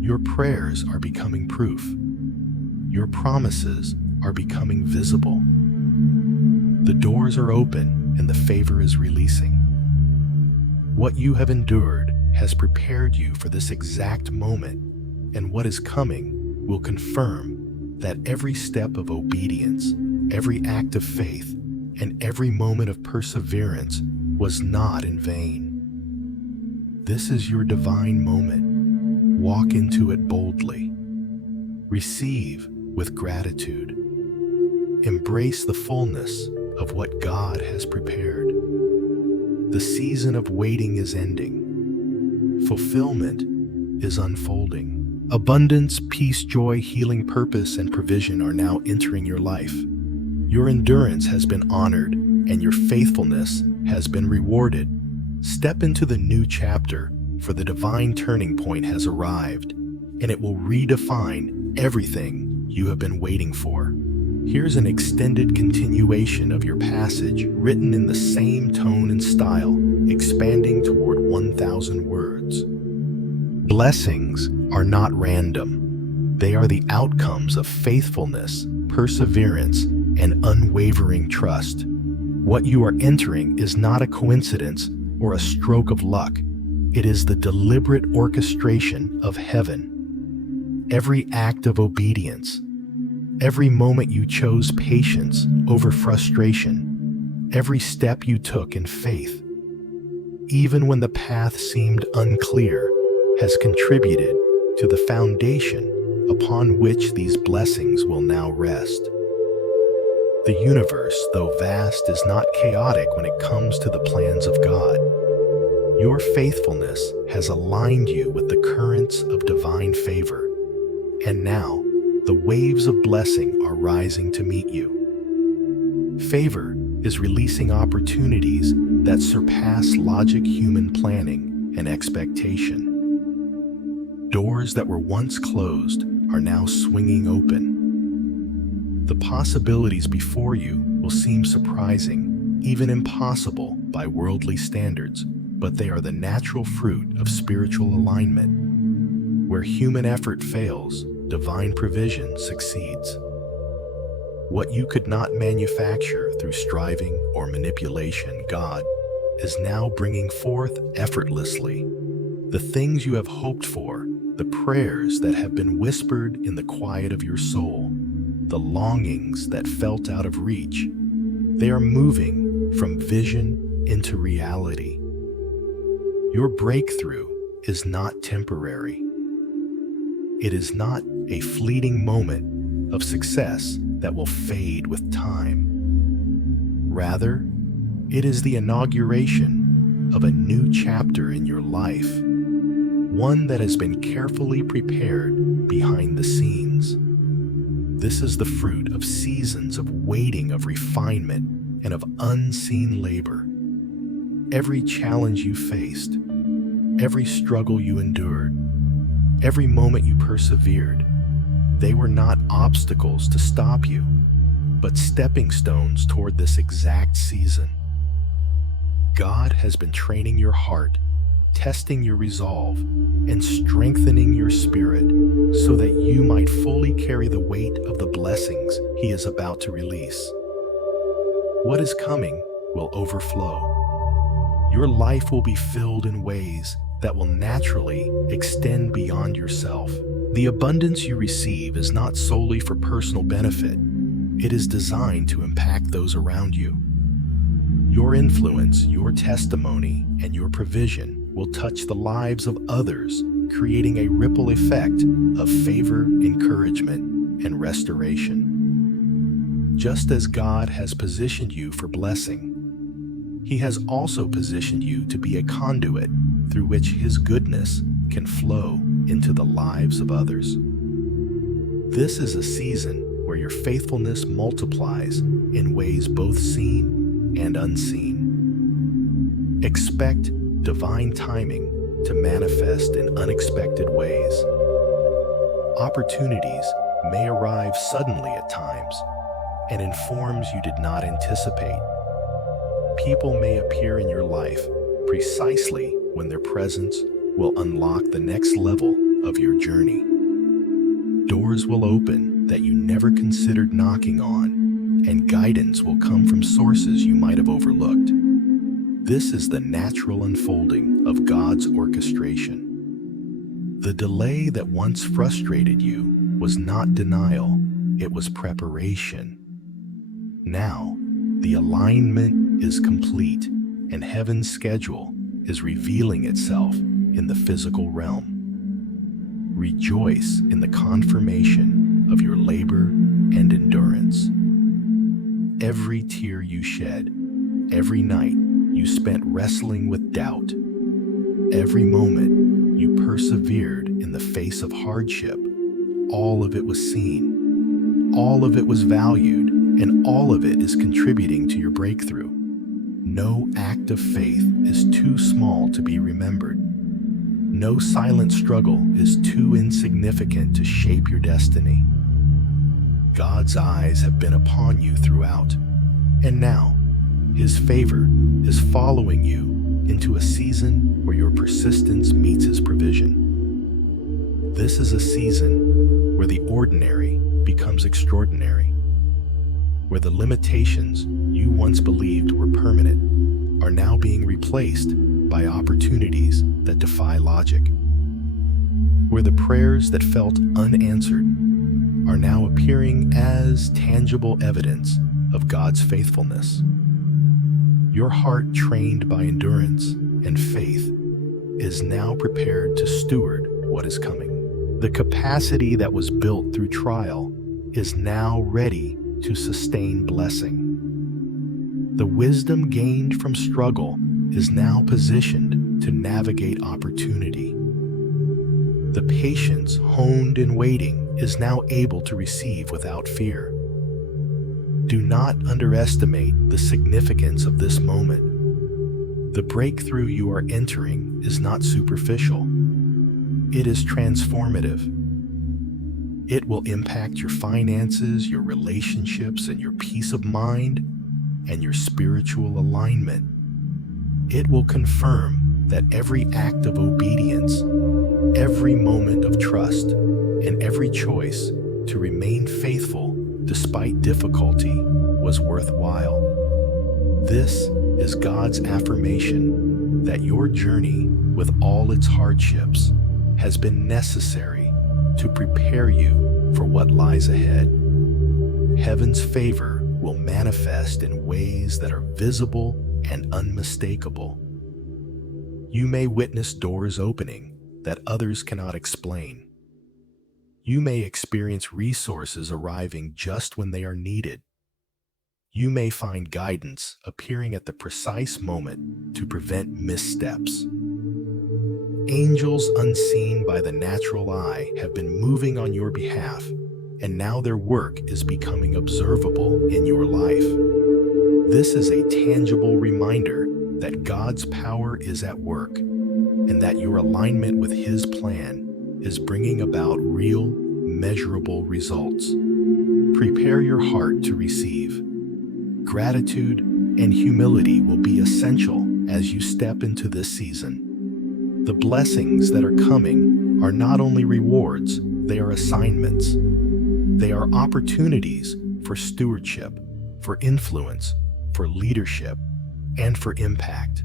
Your prayers are becoming proof. Your promises are becoming visible. The doors are open and the favor is releasing. What you have endured has prepared you for this exact moment, and what is coming will confirm that every step of obedience, every act of faith, and every moment of perseverance was not in vain. This is your divine moment. Walk into it boldly. Receive with gratitude. Embrace the fullness of what God has prepared. The season of waiting is ending. Fulfillment is unfolding. Abundance, peace, joy, healing, purpose, and provision are now entering your life. Your endurance has been honored, and your faithfulness has been rewarded. Step into the new chapter, for the divine turning point has arrived, and it will redefine everything you have been waiting for. Here's an extended continuation of your passage, written in the same tone and style, expanding toward 1,000 words. Blessings are not random. They are the outcomes of faithfulness, perseverance, and unwavering trust. What you are entering is not a coincidence or a stroke of luck. It is the deliberate orchestration of heaven. Every act of obedience, every moment you chose patience over frustration, every step you took in faith, even when the path seemed unclear, has contributed to the foundation upon which these blessings will now rest. The universe, though vast, is not chaotic when it comes to the plans of God. Your faithfulness has aligned you with the currents of divine favor, and now the waves of blessing are rising to meet you. Favor is releasing opportunities that surpass logic, human planning, and expectation. Doors that were once closed are now swinging open. The possibilities before you will seem surprising, even impossible by worldly standards, but they are the natural fruit of spiritual alignment. Where human effort fails, divine provision succeeds. What you could not manufacture through striving or manipulation, God is now bringing forth effortlessly. The things you have hoped for, the prayers that have been whispered in the quiet of your soul, the longings that felt out of reach, they are moving from vision into reality. Your breakthrough is not temporary. It is not a fleeting moment of success that will fade with time. Rather, it is the inauguration of a new chapter in your life, one that has been carefully prepared behind the scenes. This is the fruit of seasons of waiting, of refinement, and of unseen labor. Every challenge you faced, every struggle you endured, every moment you persevered, they were not obstacles to stop you, but stepping stones toward this exact season. God has been training your heart, testing your resolve, and strengthening your spirit so that you might fully carry the weight of the blessings He is about to release. What is coming will overflow. Your life will be filled in ways that will naturally extend beyond yourself. The abundance you receive is not solely for personal benefit. It is designed to impact those around you. Your influence, your testimony, and your provision will touch the lives of others, creating a ripple effect of favor, encouragement, and restoration. Just as God has positioned you for blessing, He has also positioned you to be a conduit through which His goodness can flow into the lives of others. This is a season where your faithfulness multiplies in ways both seen and unseen. Expect divine timing to manifest in unexpected ways. Opportunities may arrive suddenly at times and in forms you did not anticipate. People may appear in your life precisely when their presence will unlock the next level of your journey. Doors will open that you never considered knocking on, and guidance will come from sources you might have overlooked. This is the natural unfolding of God's orchestration. The delay that once frustrated you was not denial, it was preparation. Now, the alignment is complete, and heaven's schedule is revealing itself in the physical realm. Rejoice in the confirmation of your labor and endurance. Every tear you shed, every night you spent wrestling with doubt, every moment you persevered in the face of hardship, all of it was seen, all of it was valued, and all of it is contributing to your breakthrough. No act of faith is too small to be remembered. No silent struggle is too insignificant to shape your destiny. God's eyes have been upon you throughout, and now His favor is following you into a season where your persistence meets His provision. This is a season where the ordinary becomes extraordinary, where the limitations you once believed were permanent are now being replaced by opportunities that defy logic, where the prayers that felt unanswered are now appearing as tangible evidence of God's faithfulness. Your heart, trained by endurance and faith, is now prepared to steward what is coming. The capacity that was built through trial is now ready to sustain blessing. The wisdom gained from struggle is now positioned to navigate opportunity. The patience honed in waiting is now able to receive without fear. Do not underestimate the significance of this moment. The breakthrough you are entering is not superficial. It is transformative. It will impact your finances, your relationships, and your peace of mind, and your spiritual alignment. It will confirm that every act of obedience, every moment of trust, and every choice to remain faithful despite difficulty was worthwhile. This is God's affirmation that your journey, with all its hardships, has been necessary to prepare you for what lies ahead. Heaven's favor will manifest in ways that are visible and unmistakable. You may witness doors opening that others cannot explain. You may experience resources arriving just when they are needed. You may find guidance appearing at the precise moment to prevent missteps. Angels unseen by the natural eye have been moving on your behalf, and now their work is becoming observable in your life. This is a tangible reminder that God's power is at work, and that your alignment with His plan is bringing about real, measurable results. Prepare your heart to receive. Gratitude and humility will be essential as you step into this season. The blessings that are coming are not only rewards, they are assignments. They are opportunities for stewardship, for influence, for leadership, and for impact.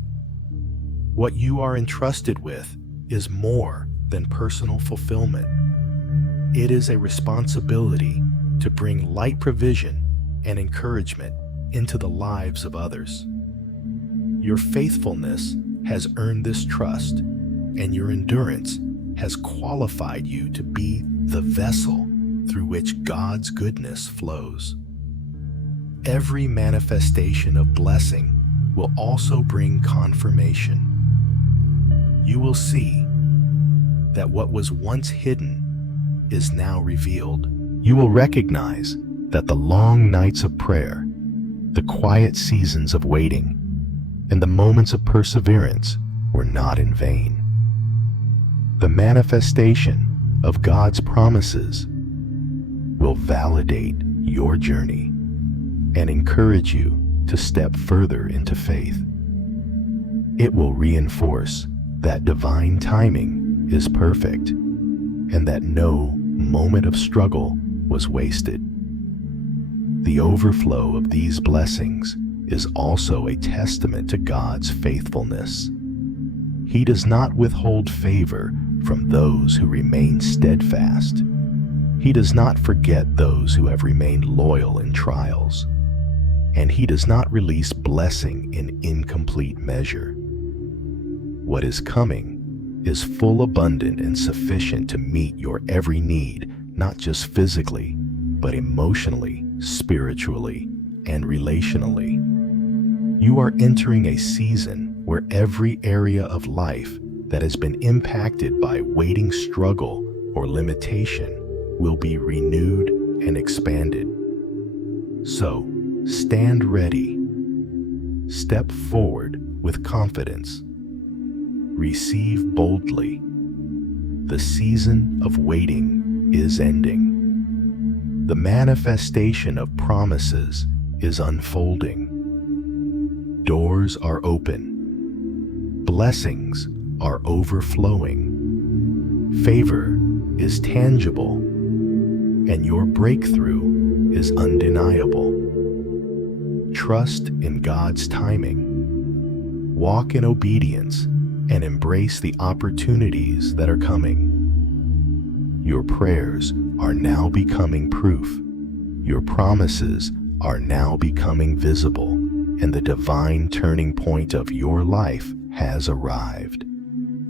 What you are entrusted with is more than personal fulfillment. It is a responsibility to bring light provision and encouragement into the lives of others. Your faithfulness has earned this trust, and your endurance has qualified you to be the vessel through which God's goodness flows. Every manifestation of blessing will also bring confirmation. You will see that what was once hidden is now revealed. You will recognize that the long nights of prayer, the quiet seasons of waiting, and the moments of perseverance were not in vain. The manifestation of God's promises will validate your journey and encourage you to step further into faith. It will reinforce that divine timing is perfect and that no moment of struggle was wasted. The overflow of these blessings is also a testament to God's faithfulness. He does not withhold favor from those who remain steadfast. He does not forget those who have remained loyal in trials, and He does not release blessing in incomplete measure. What is coming is full, abundant, and sufficient to meet your every need, not just physically, but emotionally, spiritually, and relationally. You are entering a season where every area of life that has been impacted by waiting, struggle, or limitation will be renewed and expanded. So, stand ready. Step forward with confidence. Receive boldly. The season of waiting is ending. The manifestation of promises is unfolding. Doors are open. Blessings are overflowing. Favor is tangible, and your breakthrough is undeniable. Trust in God's timing. Walk in obedience and embrace the opportunities that are coming. Your prayers are now becoming proof. Your promises are now becoming visible, and the divine turning point of your life has arrived.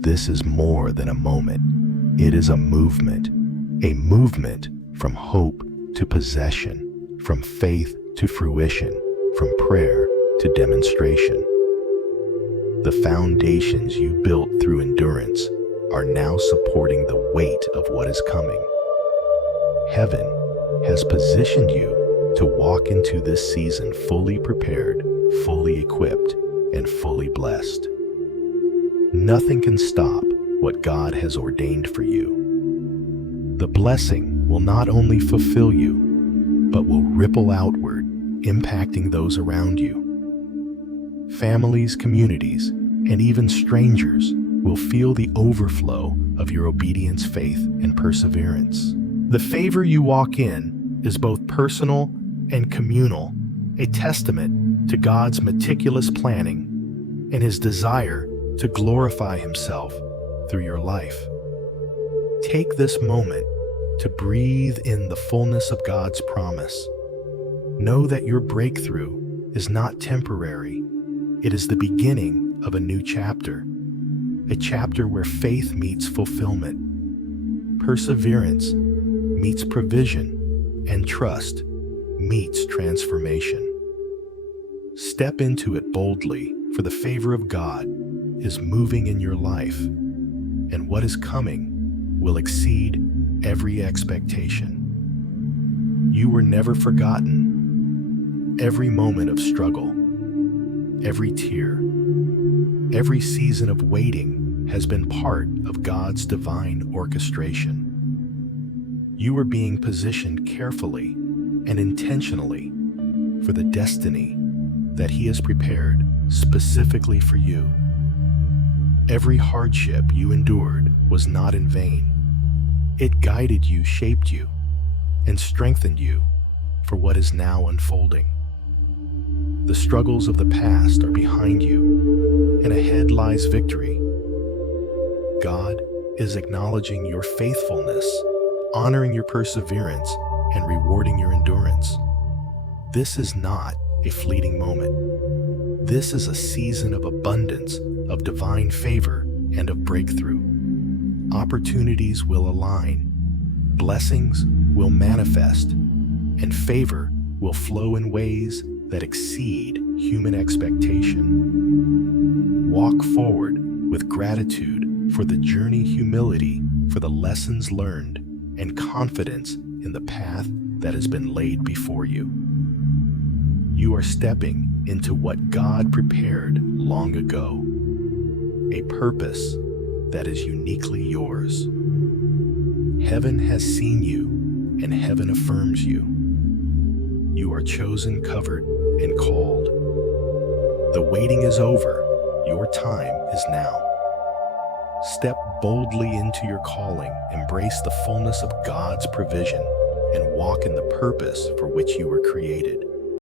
This is more than a moment. It is a movement from hope to possession, from faith to fruition, from prayer to demonstration. The foundations you built through endurance are now supporting the weight of what is coming. Heaven has positioned you to walk into this season fully prepared, fully equipped, and fully blessed. Nothing can stop what God has ordained for you. The blessing will not only fulfill you, but will ripple outward, impacting those around you. Families, communities, and even strangers will feel the overflow of your obedience, faith, and perseverance. The favor you walk in is both personal and communal, a testament to God's meticulous planning and His desire to glorify Himself through your life. Take this moment to breathe in the fullness of God's promise. Know that your breakthrough is not temporary. It is the beginning of a new chapter, a chapter where faith meets fulfillment, perseverance meets provision, and trust meets transformation. Step into it boldly, for the favor of God is moving in your life, and what is coming will exceed every expectation. You were never forgotten. Every moment of struggle, every tear, every season of waiting has been part of God's divine orchestration. You are being positioned carefully and intentionally for the destiny that He has prepared specifically for you. Every hardship you endured was not in vain. It guided you, shaped you, and strengthened you for what is now unfolding. The struggles of the past are behind you, and ahead lies victory. God is acknowledging your faithfulness, honoring your perseverance, and rewarding your endurance. This is not a fleeting moment. This is a season of abundance, of divine favor, and of breakthrough. Opportunities will align, blessings will manifest, and favor will flow in ways that exceed human expectation. Walk forward with gratitude for the journey, humility for the lessons learned, and confidence in the path that has been laid before you. You are stepping into what God prepared long ago, a purpose that is uniquely yours. Heaven has seen you, and heaven affirms you. You are chosen, covered, and called. The waiting is over. Your time is now. Step boldly into your calling, embrace the fullness of God's provision, and walk in the purpose for which you were created.